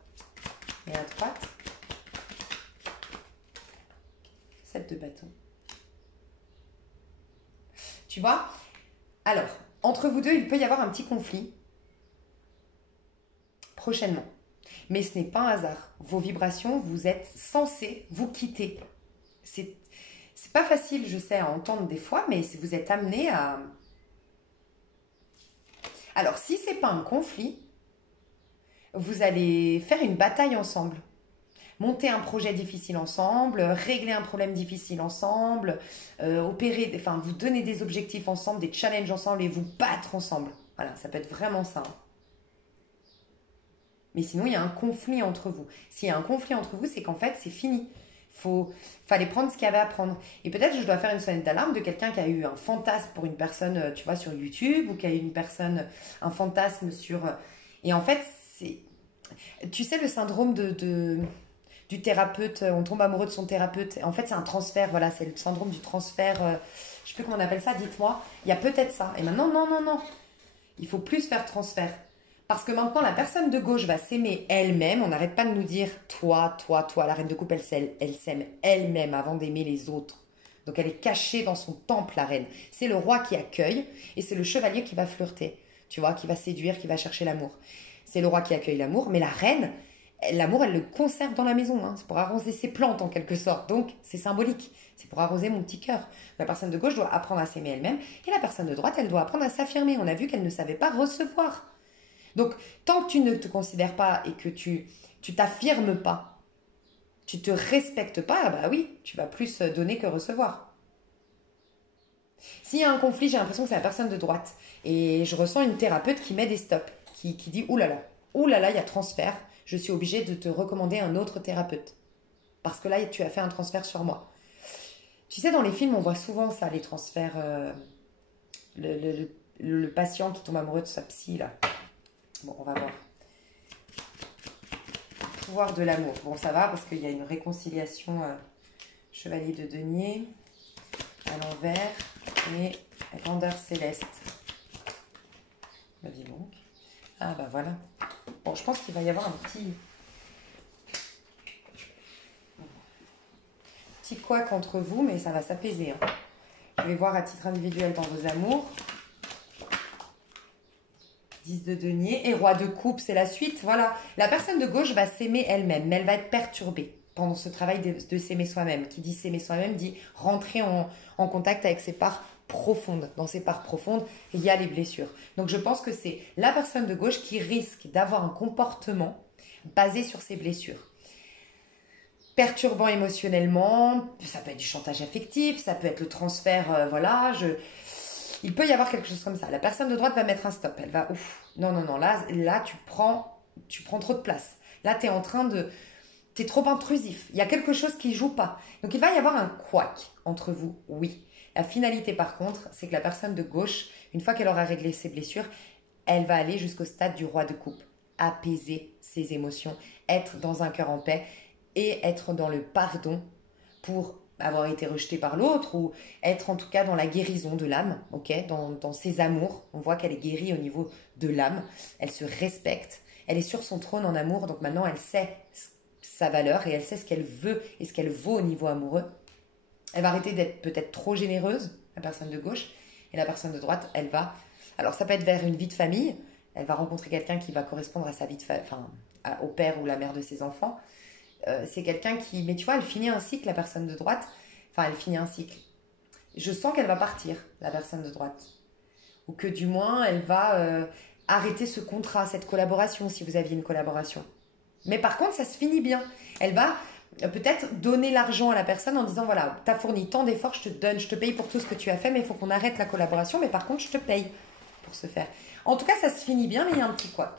Et à droite, 7 de bâton. Tu vois? Alors, entre vous deux, il peut y avoir un petit conflit. Prochainement. Mais ce n'est pas un hasard. Vos vibrations, vous êtes censés vous quitter. C'est pas facile, je sais, à entendre des fois, mais vous êtes amené à... Alors, si c'est pas un conflit, vous allez faire une bataille ensemble. Monter un projet difficile ensemble, régler un problème difficile ensemble, vous donner des objectifs ensemble, des challenges ensemble et vous battre ensemble. Voilà, ça peut être vraiment ça. Mais sinon, il y a un conflit entre vous. S'il y a un conflit entre vous, c'est qu'en fait, c'est fini. Fallait prendre ce qu'il y avait à prendre. Et peut-être que je dois faire une sonnette d'alarme de quelqu'un qui a eu un fantasme pour une personne, tu vois, sur YouTube, ou qui a eu un fantasme sur... Et en fait, c'est... Tu sais, le syndrome du thérapeute, on tombe amoureux de son thérapeute. En fait, c'est un transfert, voilà, c'est le syndrome du transfert. Je ne sais plus comment on appelle ça, dites-moi. Il y a peut-être ça. Et maintenant, non. Il faut plus faire transfert. Parce que maintenant, la personne de gauche va s'aimer elle-même. On n'arrête pas de nous dire, toi. La reine de coupe, elle s'aime elle-même avant d'aimer les autres. Donc, elle est cachée dans son temple, la reine. C'est le roi qui accueille et c'est le chevalier qui va flirter. Tu vois, qui va séduire, qui va chercher l'amour. C'est le roi qui accueille l'amour, mais la reine, l'amour, elle le conserve dans la maison. Hein. C'est pour arroser ses plantes, en quelque sorte. Donc, c'est symbolique. C'est pour arroser mon petit cœur. La personne de gauche doit apprendre à s'aimer elle-même et la personne de droite, elle doit apprendre à s'affirmer. On a vu qu'elle ne savait pas recevoir. Donc, tant que tu ne te considères pas et que tu t'affirmes pas, tu te respectes pas, bah oui, tu vas plus donner que recevoir. S'il y a un conflit, j'ai l'impression que c'est la personne de droite. Et je ressens une thérapeute qui met des stops, qui dit « Ouh là là, il y a transfert, je suis obligée de te recommander un autre thérapeute. Parce que là, tu as fait un transfert sur moi. » Tu sais, dans les films, on voit souvent ça, les transferts. Le patient qui tombe amoureux de sa psy, là. Bon, on va voir. Pouvoir de l'amour. Bon, ça va parce qu'il y a une réconciliation chevalier de denier à l'envers et grandeur céleste. Bah dis donc. Ah bah voilà. Bon, je pense qu'il va y avoir un petit couac entre vous, mais ça va s'apaiser. Hein. Je vais voir à titre individuel dans vos amours. 10 de denier et roi de coupe, c'est la suite. Voilà, la personne de gauche va s'aimer elle-même, mais elle va être perturbée pendant ce travail de s'aimer soi-même. Qui dit s'aimer soi-même dit rentrer en contact avec ses parts profondes. Dans ses parts profondes, il y a les blessures. Donc je pense que c'est la personne de gauche qui risque d'avoir un comportement basé sur ses blessures. Perturbant émotionnellement, ça peut être du chantage affectif, ça peut être le transfert, il peut y avoir quelque chose comme ça. La personne de droite va mettre un stop. Elle va, ouf, non, là tu prends trop de place. Là, t'es trop intrusif. Il y a quelque chose qui joue pas. Donc, il va y avoir un couac entre vous, oui. La finalité, par contre, c'est que la personne de gauche, une fois qu'elle aura réglé ses blessures, elle va aller jusqu'au stade du roi de coupe. Apaiser ses émotions, être dans un cœur en paix et être dans le pardon pour avoir été rejetée par l'autre ou être en tout cas dans la guérison de l'âme, ok, dans ses amours. On voit qu'elle est guérie au niveau de l'âme, elle se respecte, elle est sur son trône en amour, donc maintenant elle sait sa valeur et elle sait ce qu'elle veut et ce qu'elle vaut au niveau amoureux. Elle va arrêter d'être peut-être trop généreuse, la personne de gauche, et la personne de droite, elle va... Alors ça peut être vers une vie de famille, elle va rencontrer quelqu'un qui va correspondre à sa vie de famille, au père ou la mère de ses enfants. C'est quelqu'un qui... Mais tu vois, elle finit un cycle, la personne de droite. Enfin, elle finit un cycle. Je sens qu'elle va partir, la personne de droite. Ou que du moins, elle va arrêter ce contrat, cette collaboration, si vous aviez une collaboration. Mais par contre, ça se finit bien. Elle va peut-être donner l'argent à la personne en disant, voilà, tu as fourni tant d'efforts, je te donne, je te paye pour tout ce que tu as fait, mais il faut qu'on arrête la collaboration, mais par contre, je te paye pour ce faire. En tout cas, ça se finit bien, mais il y a un petit couac.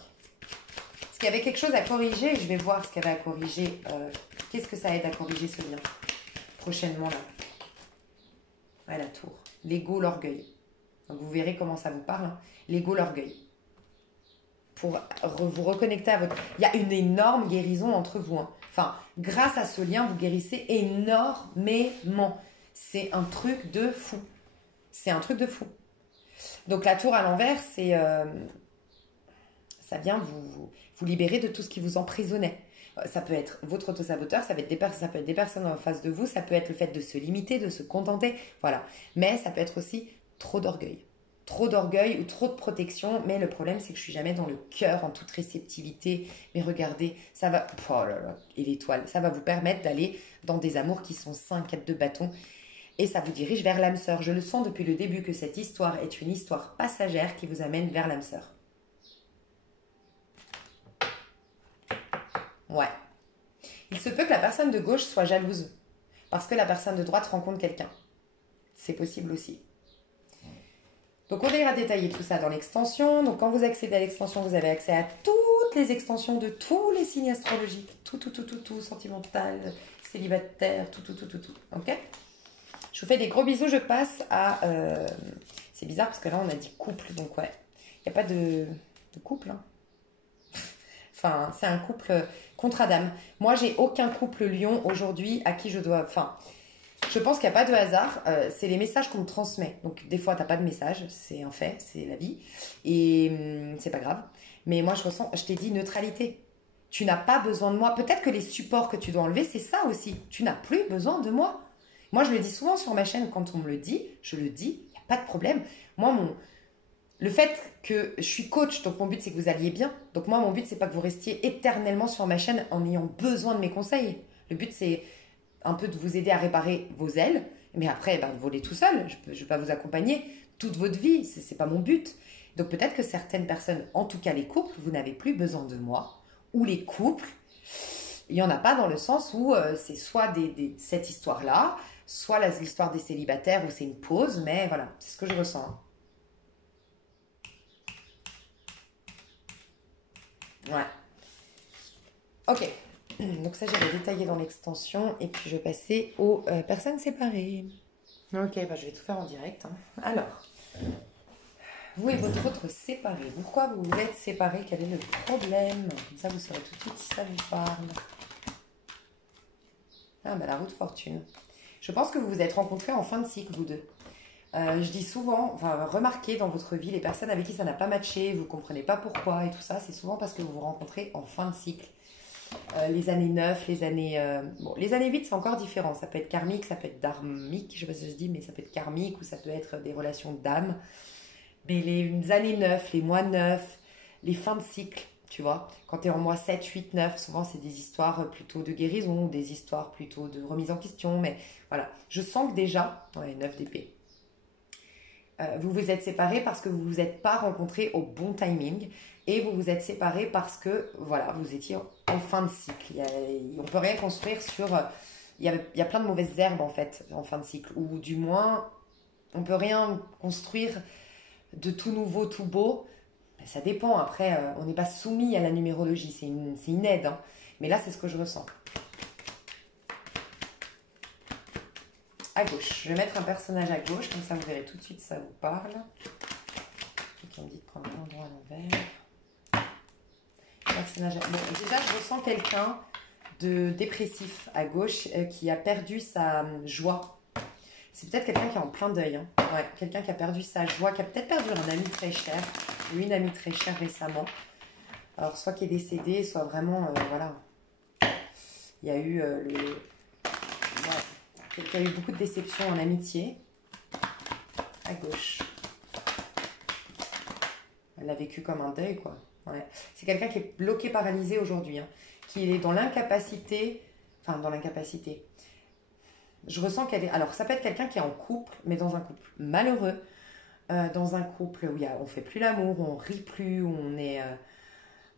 Est-ce qu'il y avait quelque chose à corriger? Je vais voir ce qu'il y avait à corriger. Qu'est-ce que ça aide à corriger ce lien? Prochainement, là. Ouais, la tour. L'ego, l'orgueil. Donc, vous verrez comment ça vous parle. Hein. L'ego, l'orgueil. Pour vous reconnecter à votre... Il y a une énorme guérison entre vous. Hein. Enfin, grâce à ce lien, vous guérissez énormément. C'est un truc de fou. C'est un truc de fou. Donc, la tour à l'envers, c'est... ça vient vous libérer de tout ce qui vous emprisonnait. Ça peut être votre autosaboteur, ça peut être des personnes en face de vous, ça peut être le fait de se limiter, de se contenter, voilà. Mais ça peut être aussi trop d'orgueil. trop d'orgueil ou trop de protection, mais le problème c'est que je suis jamais dans le cœur, en toute réceptivité. Mais regardez, ça va, oh là là, et l'étoile, ça va vous permettre d'aller dans des amours qui sont sains, 4 de bâton, et ça vous dirige vers l'âme sœur. Je le sens depuis le début que cette histoire est une histoire passagère qui vous amène vers l'âme sœur. Ouais. Il se peut que la personne de gauche soit jalouse parce que la personne de droite rencontre quelqu'un. C'est possible aussi. Donc on ira détailler tout ça dans l'extension. Donc quand vous accédez à l'extension, vous avez accès à toutes les extensions de tous les signes astrologiques. Tout, sentimental, célibataire, tout. Ok? Je vous fais des gros bisous, je passe à... C'est bizarre parce que là on a dit couple, donc ouais. Il n'y a pas de couple, hein. Enfin, c'est un couple contre Adam. Moi, j'ai aucun couple lion aujourd'hui à qui je dois... Enfin, je pense qu'il n'y a pas de hasard. C'est les messages qu'on me transmet. Donc, des fois, tu n'as pas de message. C'est un fait. C'est la vie. Et c'est pas grave. Mais moi, je ressens... Je t'ai dit neutralité. Tu n'as pas besoin de moi. Peut-être que les supports que tu dois enlever, c'est ça aussi. Tu n'as plus besoin de moi. Moi, je le dis souvent sur ma chaîne. Quand on me le dit, je le dis. Il n'y a pas de problème. Moi, le fait que je suis coach, donc mon but c'est que vous alliez bien. Donc moi, mon but c'est pas que vous restiez éternellement sur ma chaîne en ayant besoin de mes conseils. Le but c'est un peu de vous aider à réparer vos ailes, mais après, de voler tout seul. Je vais pas vous accompagner toute votre vie, c'est pas mon but. Donc peut-être que certaines personnes, en tout cas les couples, vous n'avez plus besoin de moi. Ou les couples, il y en a pas dans le sens où c'est soit cette histoire-là, soit l'histoire des célibataires où c'est une pause, mais voilà, c'est ce que je ressens. Hein. Ouais. Ok. Donc ça, j'avais détaillé dans l'extension. Et puis, je vais passer aux personnes séparées. Ok, je vais tout faire en direct. Hein. Alors, vous et votre autre séparé. Pourquoi vous vous êtes séparés? Quel est le problème? Comme ça, vous saurez tout de suite si ça vous parle. Ah, la roue de fortune. Je pense que vous vous êtes rencontrés en fin de cycle, vous deux. Je dis souvent, enfin, remarquez dans votre vie, les personnes avec qui ça n'a pas matché, vous ne comprenez pas pourquoi et tout ça, c'est souvent parce que vous vous rencontrez en fin de cycle. Les années 9, les années... les années 8, c'est encore différent. Ça peut être karmique, ça peut être dharmique, je ne sais pas si ça se dit, mais ça peut être karmique ou ça peut être des relations d'âme. Mais les années 9, les mois 9, les fins de cycle, tu vois, quand tu es en mois 7, 8, 9, souvent c'est des histoires plutôt de guérison, des histoires plutôt de remise en question, mais voilà. Je sens que déjà, ouais, 9 d'épée. Vous vous êtes séparés parce que vous ne vous êtes pas rencontrés au bon timing et vous vous êtes séparés parce que voilà, vous étiez en fin de cycle. On ne peut rien construire sur... Il y a plein de mauvaises herbes en fait en fin de cycle, ou du moins on ne peut rien construire de tout nouveau, tout beau. Ça dépend, après on n'est pas soumis à la numérologie, c'est une aide. Hein. Mais là c'est ce que je ressens. À gauche. Je vais mettre un personnage à gauche, comme ça vous verrez tout de suite si ça vous parle. Qui me dit de prendre l'endroit à l'envers. Personnage à... Bon, déjà, je ressens quelqu'un de dépressif à gauche qui a perdu sa joie. C'est peut-être quelqu'un qui est en plein deuil. Hein. Ouais, quelqu'un qui a perdu sa joie, qui a peut-être perdu un ami très cher, ou une amie très chère récemment. Alors, soit qui est décédé, soit vraiment, voilà. Il y a eu il y a eu beaucoup de déceptions en amitié. À gauche. Elle l'a vécu comme un deuil, quoi. Ouais. C'est quelqu'un qui est bloqué, paralysé aujourd'hui. Hein. Qui est dans l'incapacité... Enfin, dans l'incapacité. Je ressens qu'elle est... Alors, ça peut être quelqu'un qui est en couple, mais dans un couple malheureux. Dans un couple où on ne fait plus l'amour, où on ne rit plus, où on est...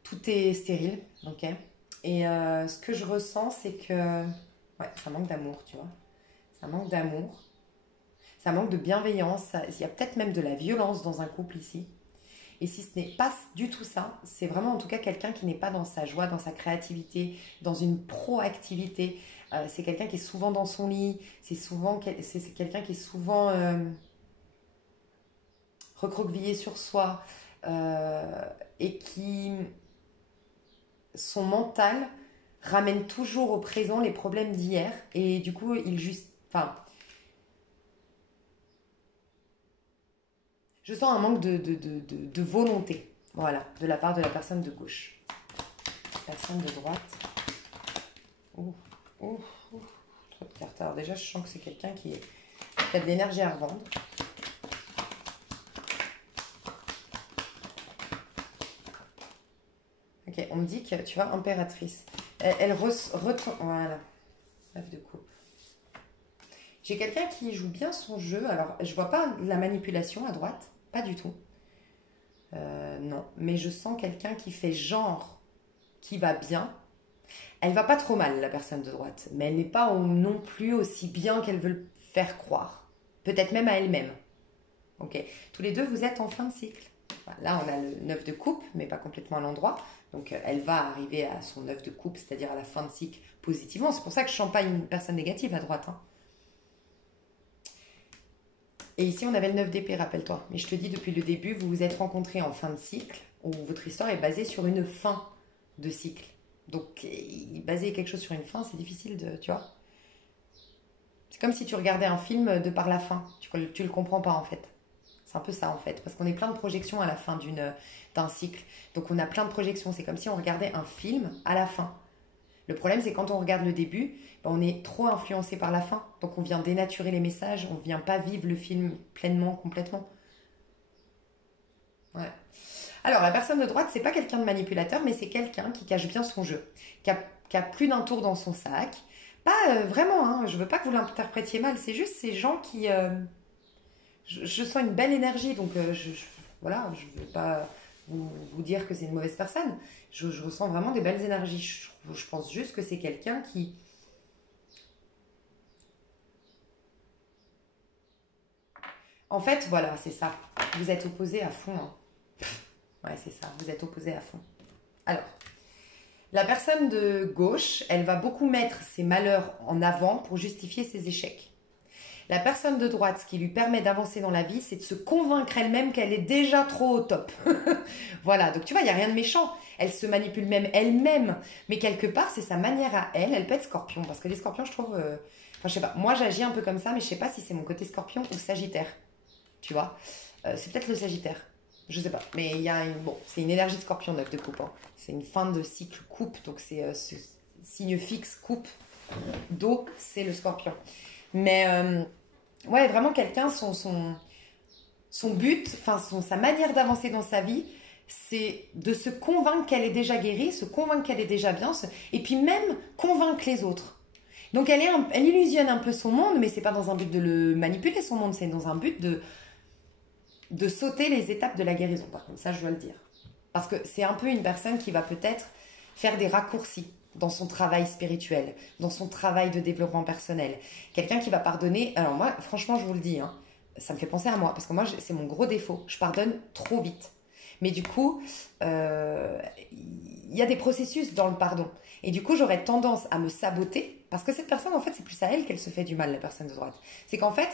tout est stérile. Ok. Et ce que je ressens, c'est que... Ouais, ça manque d'amour, tu vois. Ça manque d'amour, ça manque de bienveillance, il y a peut-être même de la violence dans un couple ici. Et si ce n'est pas du tout ça, c'est vraiment en tout cas quelqu'un qui n'est pas dans sa joie, dans sa créativité, dans une proactivité. C'est quelqu'un qui est souvent dans son lit, c'est quelqu'un qui est souvent recroquevillé sur soi et qui, son mental ramène toujours au présent les problèmes d'hier et du coup Enfin, je sens un manque de volonté, voilà, de la part de la personne de gauche. Personne de droite. Trop de cartes. Alors déjà, je sens que c'est quelqu'un qui a de l'énergie à revendre. Ok, on me dit que, tu vois, impératrice. Elle retourne... Voilà, 9 de coupe. J'ai quelqu'un qui joue bien son jeu. Alors, je vois pas la manipulation à droite. Pas du tout. Non. Mais je sens quelqu'un qui fait genre qui va bien. Elle va pas trop mal, la personne de droite. Mais elle n'est pas non plus aussi bien qu'elle veut le faire croire. Peut-être même à elle-même. Ok. Tous les deux, vous êtes en fin de cycle. Là, on a le 9 de coupe, mais pas complètement à l'endroit. Donc, elle va arriver à son 9 de coupe, c'est-à-dire à la fin de cycle, positivement. C'est pour ça que je ne sens pas une personne négative à droite. Hein. Et ici, on avait le 9 d'épée, rappelle-toi. Mais je te dis, depuis le début, vous vous êtes rencontrés en fin de cycle, où votre histoire est basée sur une fin de cycle. Donc, baser quelque chose sur une fin, c'est difficile de... Tu vois. C'est comme si tu regardais un film de par la fin. Tu le comprends pas, en fait. C'est un peu ça en fait, parce qu'on est plein de projections à la fin d'un cycle. Donc on a plein de projections, c'est comme si on regardait un film à la fin. Le problème c'est quand on regarde le début, ben, on est trop influencé par la fin. Donc on vient dénaturer les messages, on ne vient pas vivre le film pleinement, complètement. Ouais. Alors la personne de droite, c'est pas quelqu'un de manipulateur, mais c'est quelqu'un qui cache bien son jeu, qui a plus d'un tour dans son sac. Pas vraiment, hein, je veux pas que vous l'interprétiez mal, c'est juste ces gens qui... je sens une belle énergie, donc voilà, je ne veux pas vous dire que c'est une mauvaise personne. Je ressens vraiment des belles énergies. Je pense juste que c'est quelqu'un qui... En fait, voilà, c'est ça. Vous êtes opposés à fond. Hein. Ouais, c'est ça, vous êtes opposés à fond. Alors, la personne de gauche, elle va beaucoup mettre ses malheurs en avant pour justifier ses échecs. La personne de droite, ce qui lui permet d'avancer dans la vie, c'est de se convaincre elle-même qu'elle est déjà trop au top. Voilà, donc tu vois, il n'y a rien de méchant. Elle se manipule même elle-même. Mais quelque part, c'est sa manière à elle. Elle peut être scorpion. Parce que les scorpions, je trouve... Enfin, je sais pas. Moi, j'agis un peu comme ça, mais je sais pas si c'est mon côté scorpion ou sagittaire. Tu vois, c'est peut-être le sagittaire. Je sais pas. Mais il y a une... Bon, c'est une énergie de scorpion 9 de coupe. Hein. C'est une fin de cycle coupe. Donc, c'est ce signe fixe coupe. D'eau, c'est le scorpion. Mais... ouais, vraiment quelqu'un, son but, enfin sa manière d'avancer dans sa vie, c'est de se convaincre qu'elle est déjà guérie, se convaincre qu'elle est déjà bien, et puis même convaincre les autres. Donc elle illusionne un peu son monde, mais c'est pas dans un but de le manipuler son monde, c'est dans un but de sauter les étapes de la guérison. Par contre, ça je dois le dire. Parce que c'est un peu une personne qui va peut-être faire des raccourcis dans son travail spirituel, dans son travail de développement personnel. Quelqu'un qui va pardonner. Alors moi, franchement, je vous le dis, hein, ça me fait penser à moi, parce que moi, c'est mon gros défaut. Je pardonne trop vite. Mais du coup, il y a des processus dans le pardon. Et du coup, j'aurais tendance à me saboter, parce que cette personne, en fait, c'est plus à elle qu'elle se fait du mal, la personne de droite. C'est qu'en fait,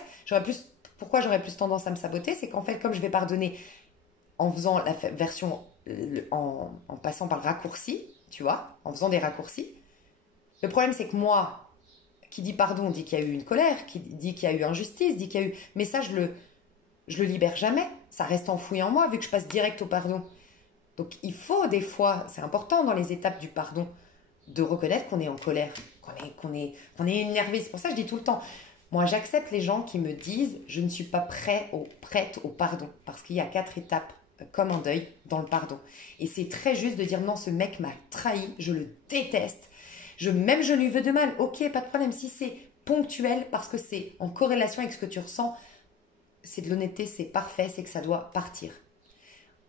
pourquoi j'aurais plus tendance à me saboter, c'est qu'en fait, comme je vais pardonner en faisant la version, en passant par le raccourci, tu vois, en faisant des raccourcis. Le problème, c'est que moi, qui dit pardon, dit qu'il y a eu une colère, qui dit qu'il y a eu injustice, dit qu'il y a eu... Mais ça, je le libère jamais. Ça reste enfoui en moi, vu que je passe direct au pardon. Donc, il faut des fois, c'est important dans les étapes du pardon, de reconnaître qu'on est en colère, qu'on est énervé. C'est pour ça que je dis tout le temps, moi, j'accepte les gens qui me disent « je ne suis pas prête au pardon », parce qu'il y a 4 étapes comme un deuil dans le pardon. Et c'est très juste de dire non, ce mec m'a trahi, je le déteste, même je lui veux de mal, ok, pas de problème, si c'est ponctuel parce que c'est en corrélation avec ce que tu ressens, c'est de l'honnêteté, c'est parfait, c'est que ça doit partir.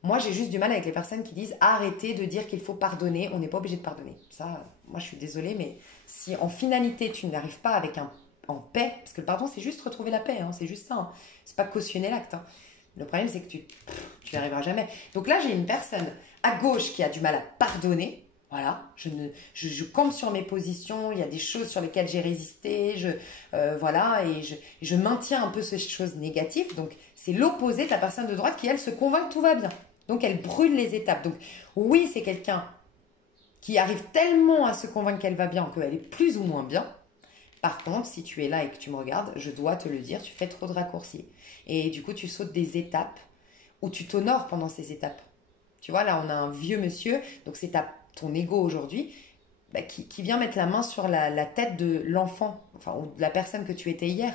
Moi, j'ai juste du mal avec les personnes qui disent arrêtez de dire qu'il faut pardonner, on n'est pas obligé de pardonner. Ça, moi je suis désolée, mais si en finalité tu n'arrives pas avec en paix, parce que le pardon c'est juste retrouver la paix, hein, c'est juste ça, hein. C'est pas cautionner l'acte. Hein. Le problème, c'est que tu n'y arriveras jamais. Donc là, j'ai une personne à gauche qui a du mal à pardonner. Voilà, je campe sur mes positions. Il y a des choses sur lesquelles j'ai résisté. Voilà, et je maintiens un peu ces choses négatives. Donc, c'est l'opposé de la personne de droite qui, elle, se convainc que tout va bien. Donc, elle brûle les étapes. Donc, oui, c'est quelqu'un qui arrive tellement à se convaincre qu'elle va bien qu'elle est plus ou moins bien. Par contre, si tu es là et que tu me regardes, je dois te le dire, tu fais trop de raccourcis. Et du coup, tu sautes des étapes où tu t'honores pendant ces étapes. Tu vois, là, on a un vieux monsieur, donc c'est ton ego aujourd'hui, bah, qui vient mettre la main sur la tête de l'enfant, enfin, ou de la personne que tu étais hier.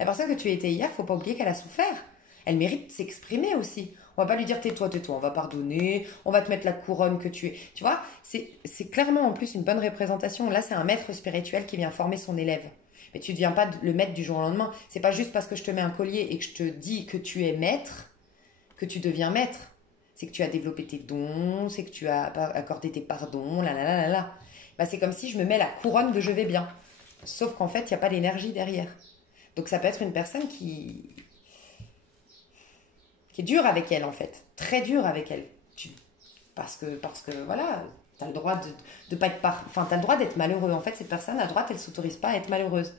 La personne que tu étais hier, il ne faut pas oublier qu'elle a souffert. Elle mérite de s'exprimer aussi. On va pas lui dire tais-toi, tais-toi, on va pardonner, on va te mettre la couronne que tu es. Tu vois, c'est clairement en plus une bonne représentation. Là, c'est un maître spirituel qui vient former son élève. Mais tu ne deviens pas le maître du jour au lendemain. C'est pas juste parce que je te mets un collier et que je te dis que tu es maître que tu deviens maître. C'est que tu as développé tes dons, c'est que tu as accordé tes pardons, là là là là là. Bah, c'est comme si je me mets la couronne de je vais bien. Sauf qu'en fait, il n'y a pas d'énergie derrière. Donc ça peut être une personne qui est dure avec elle en fait. Très dure avec elle. Parce que voilà, tu as le droit de pas être enfin, tu as le droit d'être malheureux. En fait, cette personne à droite, elle ne s'autorise pas à être malheureuse.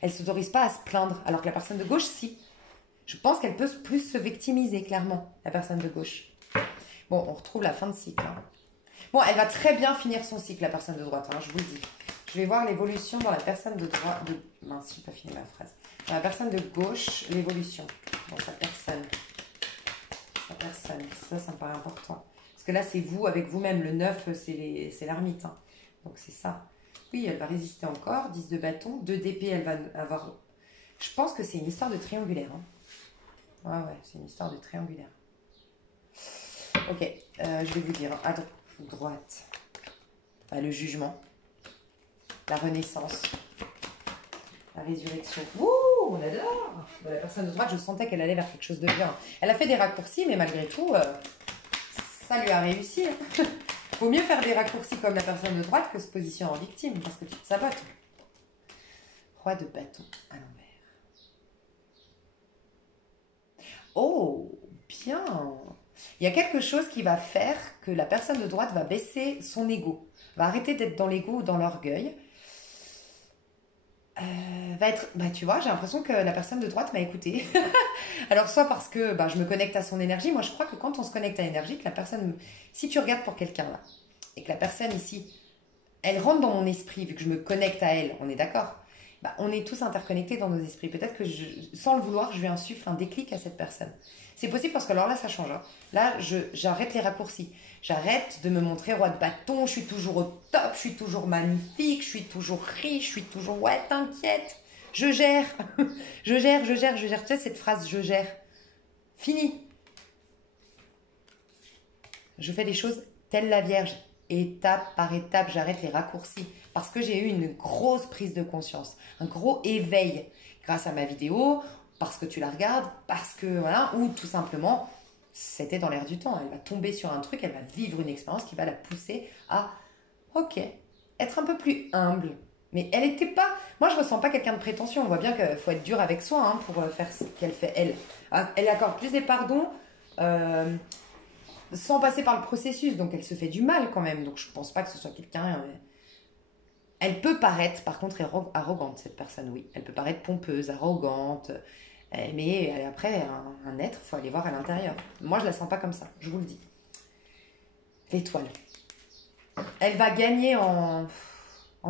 Elle ne s'autorise pas à se plaindre. Alors que la personne de gauche, si. Je pense qu'elle peut plus se victimiser, clairement, la personne de gauche. Bon, on retrouve la fin de cycle. Hein. Bon, elle va très bien finir son cycle, la personne de droite, hein, je vous le dis. Je vais voir l'évolution dans la personne de droite. Mince, je n'ai pas fini ma phrase. Dans la personne de gauche, l'évolution. Dans sa personne. Sa personne. Ça me paraît important. Parce que là, c'est vous avec vous-même. Le 9, c'est l'ermite. Hein. Donc, c'est ça. Oui, elle va résister encore. 10 de bâton. 2 d'épée, elle va avoir... Je pense que c'est une histoire de triangulaire. Hein. Ouais, c'est une histoire de triangulaire. Ok, je vais vous dire. À droite. Le jugement. La renaissance. La résurrection. Ouh, on adore. La personne de droite, je sentais qu'elle allait vers quelque chose de bien. Elle a fait des raccourcis, mais malgré tout, ça lui a réussi. Il vaut mieux faire des raccourcis comme la personne de droite que se positionner en victime, parce que tu te sabotes. Roi de bâton à l'envers. Oh, bien. Il y a quelque chose qui va faire que la personne de droite va baisser son ego, va arrêter d'être dans l'ego ou dans l'orgueil. Va être, tu vois, j'ai l'impression que la personne de droite m'a écouté. Alors, soit parce que je me connecte à son énergie. Moi, je crois que quand on se connecte à l'énergie, que la personne, si tu regardes pour quelqu'un là, et que la personne ici, elle rentre dans mon esprit, vu que je me connecte à elle, on est d'accord, on est tous interconnectés dans nos esprits. Peut-être que sans le vouloir, je lui insuffle un déclic à cette personne. C'est possible parce que alors là, ça change. Hein. Là, j'arrête les raccourcis. J'arrête de me montrer roi de bâton, je suis toujours au top, je suis toujours magnifique, je suis toujours riche, je suis toujours... Ouais, t'inquiète, je gère. je gère. Tu sais, cette phrase, je gère. Fini. Je fais les choses telle la Vierge. Étape par étape, j'arrête les raccourcis. Parce que j'ai eu une grosse prise de conscience, un gros éveil grâce à ma vidéo, parce que tu la regardes, parce que voilà, ou tout simplement, c'était dans l'air du temps. Elle va tomber sur un truc, elle va vivre une expérience qui va la pousser à, ok, être un peu plus humble. Mais elle n'était pas... Moi, je ne ressens pas quelqu'un de prétentieux. On voit bien qu'il faut être dur avec soi hein, pour faire ce qu'elle fait, elle. Elle accorde plus des pardons sans passer par le processus. Donc, elle se fait du mal quand même. Donc, je ne pense pas que ce soit quelqu'un... Elle peut paraître, par contre, arrogante, cette personne, oui. Elle peut paraître pompeuse, arrogante. Mais après, un être, il faut aller voir à l'intérieur. Moi, je ne la sens pas comme ça, je vous le dis. L'étoile. Elle va gagner en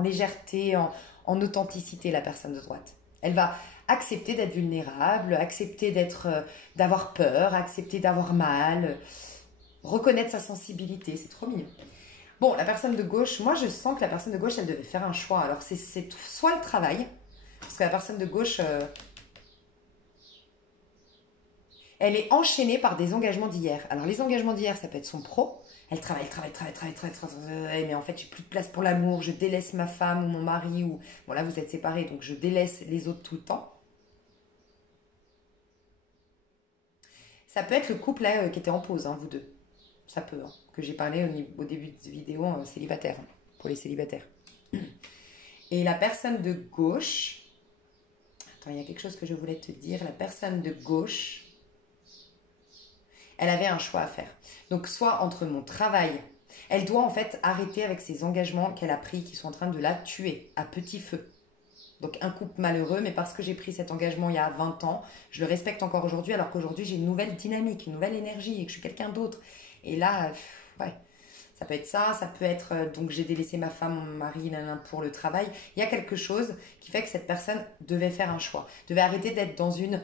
légèreté, en authenticité, la personne de droite. Elle va accepter d'être vulnérable, accepter d'avoir peur, accepter d'avoir mal, reconnaître sa sensibilité. C'est trop mignon. Bon, la personne de gauche, moi, je sens que la personne de gauche, elle devait faire un choix. Alors, c'est soit le travail, parce que la personne de gauche... elle est enchaînée par des engagements d'hier. Alors, les engagements d'hier, ça peut être son pro. Elle travaille, mais en fait, j'ai plus de place pour l'amour. Je délaisse ma femme ou mon mari. Ou bon, là, vous êtes séparés, donc je délaisse les autres tout le temps. Ça peut être le couple là qui était en pause, hein, vous deux. Ça peut, hein, que j'ai parlé au début de vidéo célibataire, hein, pour les célibataires. Et la personne de gauche... Attends, il y a quelque chose que je voulais te dire. La personne de gauche... Elle avait un choix à faire. Donc, soit entre mon travail, elle doit en fait arrêter avec ces engagements qu'elle a pris qui sont en train de la tuer à petit feu. Donc, un couple malheureux, mais parce que j'ai pris cet engagement il y a 20 ans, je le respecte encore aujourd'hui, alors qu'aujourd'hui, j'ai une nouvelle dynamique, une nouvelle énergie et que je suis quelqu'un d'autre. Et là, ouais, ça peut être ça, ça peut être donc j'ai délaissé ma femme, mon mari, pour le travail. Il y a quelque chose qui fait que cette personne devait faire un choix, devait arrêter d'être dans une...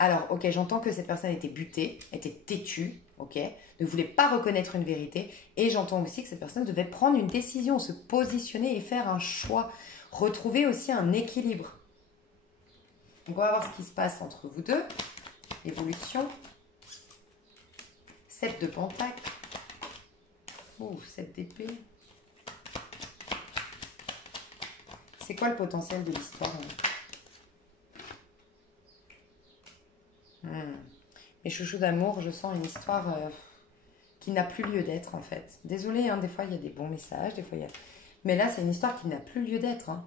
Alors, ok, j'entends que cette personne était butée, était têtue, ok, ne voulait pas reconnaître une vérité. Et j'entends aussi que cette personne devait prendre une décision, se positionner et faire un choix. Retrouver aussi un équilibre. Donc, on va voir ce qui se passe entre vous deux. Évolution. 7 de pentacle. Oh, 7 d'épée. C'est quoi le potentiel de l'histoire? Mes chouchous d'amour, je sens une histoire qui n'a plus lieu d'être en fait. Désolée, hein, des fois il y a des bons messages, des fois il y a... Mais là, c'est une histoire qui n'a plus lieu d'être. Hein.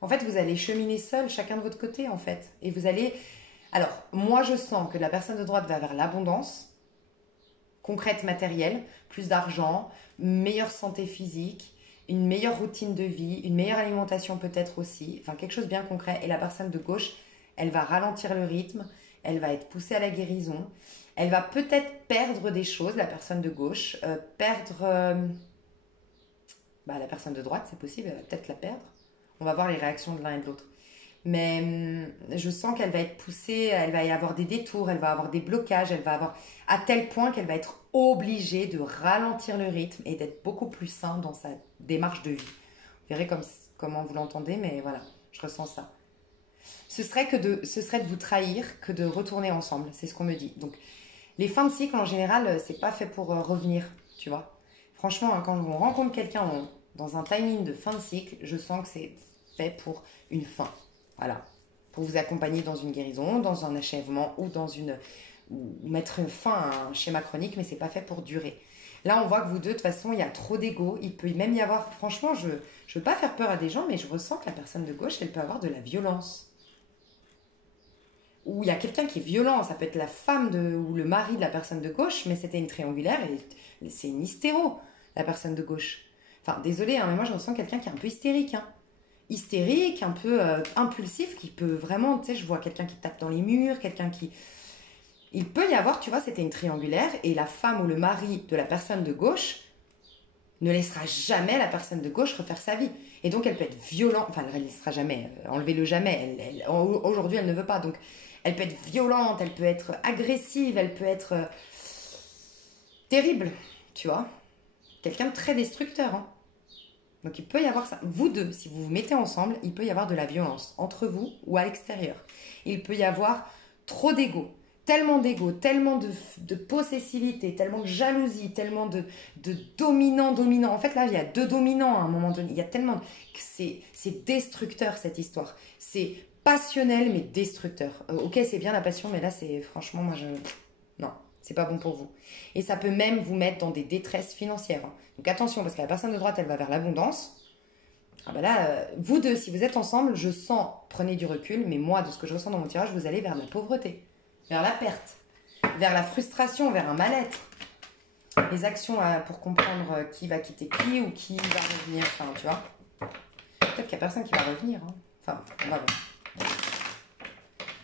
En fait, vous allez cheminer seul, chacun de votre côté en fait. Et vous allez... Alors, moi je sens que la personne de droite va vers l'abondance, concrète, matérielle, plus d'argent, meilleure santé physique, une meilleure routine de vie, une meilleure alimentation peut-être aussi, enfin quelque chose de bien concret. Et la personne de gauche, elle va ralentir le rythme, elle va être poussée à la guérison, elle va peut-être perdre des choses, la personne de gauche, perdre... la personne de droite, c'est possible, elle va peut-être la perdre. On va voir les réactions de l'un et de l'autre. Mais je sens qu'elle va être poussée, elle va y avoir des détours, elle va avoir des blocages, elle va avoir... à tel point qu'elle va être obligée de ralentir le rythme et d'être beaucoup plus sain dans sa démarche de vie. Vous verrez comment vous l'entendez, mais voilà, je ressens ça. Ce serait de vous trahir que de retourner ensemble, c'est ce qu'on me dit. Donc, les fins de cycle, en général, c'est pas fait pour revenir, tu vois. Franchement, hein, quand on rencontre quelqu'un dans un timing de fin de cycle, je sens que c'est fait pour une fin. Voilà. Pour vous accompagner dans une guérison, dans un achèvement ou mettre une fin à un schéma chronique, mais c'est pas fait pour durer. Là, on voit que vous deux, de toute façon, il y a trop d'ego. Il peut même y avoir, franchement, je veux pas faire peur à des gens, mais je ressens que la personne de gauche, elle peut avoir de la violence. Ou il y a quelqu'un qui est violent, ça peut être la femme ou le mari de la personne de gauche, mais c'était une triangulaire et c'est une hystéro, la personne de gauche. Enfin, désolée, hein, mais moi je ressens quelqu'un qui est un peu hystérique. Hein. Hystérique, un peu impulsif, qui peut vraiment, tu sais, je vois quelqu'un qui tape dans les murs, quelqu'un qui... Il peut y avoir, tu vois, c'était une triangulaire, et la femme ou le mari de la personne de gauche ne laissera jamais la personne de gauche refaire sa vie. Et donc elle peut être violente, enfin elle ne laissera jamais, enlevez-le jamais, aujourd'hui elle ne veut pas, donc... Elle peut être violente, elle peut être agressive, elle peut être terrible, tu vois. Quelqu'un de très destructeur. Hein. Donc il peut y avoir ça. Vous deux, si vous vous mettez ensemble, il peut y avoir de la violence entre vous ou à l'extérieur. Il peut y avoir trop d'ego, tellement de possessivité, tellement de jalousie, tellement de dominant. En fait là, il y a deux dominants à un moment donné. Il y a tellement... C'est destructeur cette histoire. C'est... passionnel mais destructeur. Ok, c'est bien la passion, mais là, c'est franchement, non, c'est pas bon pour vous. Et ça peut même vous mettre dans des détresses financières. Hein. Donc attention, parce que la personne de droite, elle va vers l'abondance. Ah bah là, vous deux, si vous êtes ensemble, je sens, prenez du recul, mais moi, de ce que je ressens dans mon tirage, vous allez vers la pauvreté, vers la perte, vers la frustration, vers un mal-être. Les actions pour comprendre qui va quitter qui ou qui va revenir, enfin, tu vois. Peut-être qu'il n'y a personne qui va revenir. Hein. Enfin, on va voir.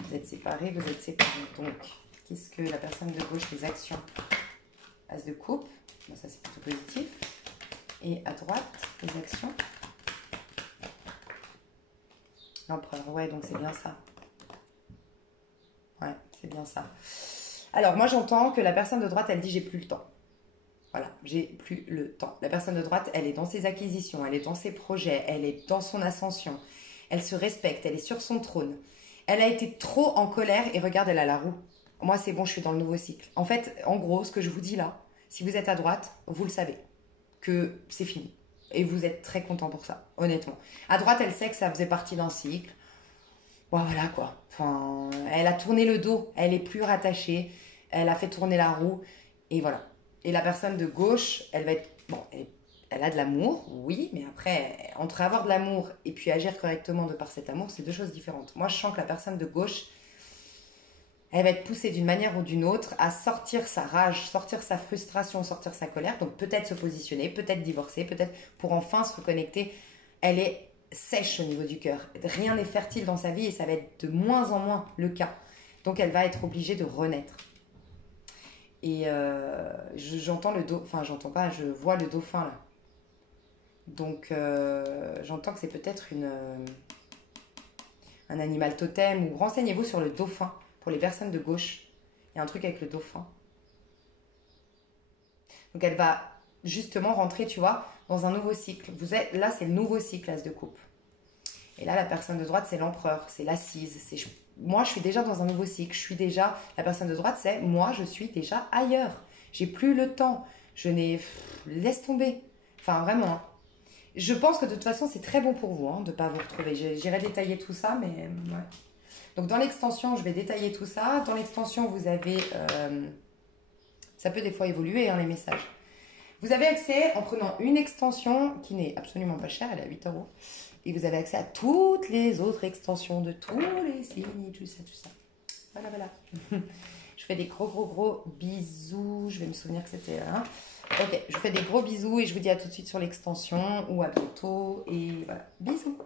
Vous êtes séparés, Donc, qu'est-ce que la personne de gauche, les actions? As de coupe, bon, ça c'est plutôt positif. Et à droite, les actions. L'empereur, ouais, donc c'est bien ça. Ouais, c'est bien ça. Alors, moi j'entends que la personne de droite, elle dit j'ai plus le temps. Voilà, j'ai plus le temps. La personne de droite, elle est dans ses acquisitions, elle est dans ses projets, elle est dans son ascension. Elle se respecte, elle est sur son trône. Elle a été trop en colère et regarde, elle a la roue. Moi, c'est bon, je suis dans le nouveau cycle. En fait, en gros, ce que je vous dis là, si vous êtes à droite, vous le savez, que c'est fini. Et vous êtes très content pour ça, honnêtement. À droite, elle sait que ça faisait partie d'un cycle. Bon, voilà quoi. Enfin, elle a tourné le dos, elle est plus rattachée, elle a fait tourner la roue, et voilà. Et la personne de gauche, elle va être... Bon, elle a de l'amour, oui, mais après, entre avoir de l'amour et puis agir correctement de par cet amour, c'est deux choses différentes. Moi, je sens que la personne de gauche, elle va être poussée d'une manière ou d'une autre à sortir sa rage, sortir sa frustration, sortir sa colère. Donc peut-être se positionner, peut-être divorcer, peut-être pour enfin se reconnecter. Elle est sèche au niveau du cœur. Rien n'est fertile dans sa vie et ça va être de moins en moins le cas. Donc elle va être obligée de renaître. Et j'entends le dauphin, enfin j'entends pas, je vois le dauphin là. Donc j'entends que c'est peut-être un animal totem, ou renseignez-vous sur le dauphin pour les personnes de gauche. Il y a un truc avec le dauphin. Donc elle va justement rentrer, tu vois, dans un nouveau cycle. Là, c'est le nouveau cycle, as de coupe. Et là, la personne de droite, c'est l'empereur, c'est l'assise, c'est moi, je suis déjà dans un nouveau cycle. Je suis déjà, la personne de droite, c'est moi, je suis déjà ailleurs. J'ai plus le temps. Je n'ai, laisse tomber. Enfin, vraiment. Je pense que de toute façon, c'est très bon pour vous de ne pas vous retrouver. J'irai détailler tout ça, mais ouais. Donc, dans l'extension, je vais détailler tout ça. Dans l'extension, vous avez... ça peut des fois évoluer, les messages. Vous avez accès, en prenant une extension qui n'est absolument pas chère, elle est à 8 euros. Et vous avez accès à toutes les autres extensions de tous les signes, tout ça, tout ça. Voilà, voilà. Je fais des gros bisous. Je vais me souvenir que c'était là. Ok, je vous fais des gros bisous et je vous dis à tout de suite sur l'extension ou à bientôt. Et voilà, bisous.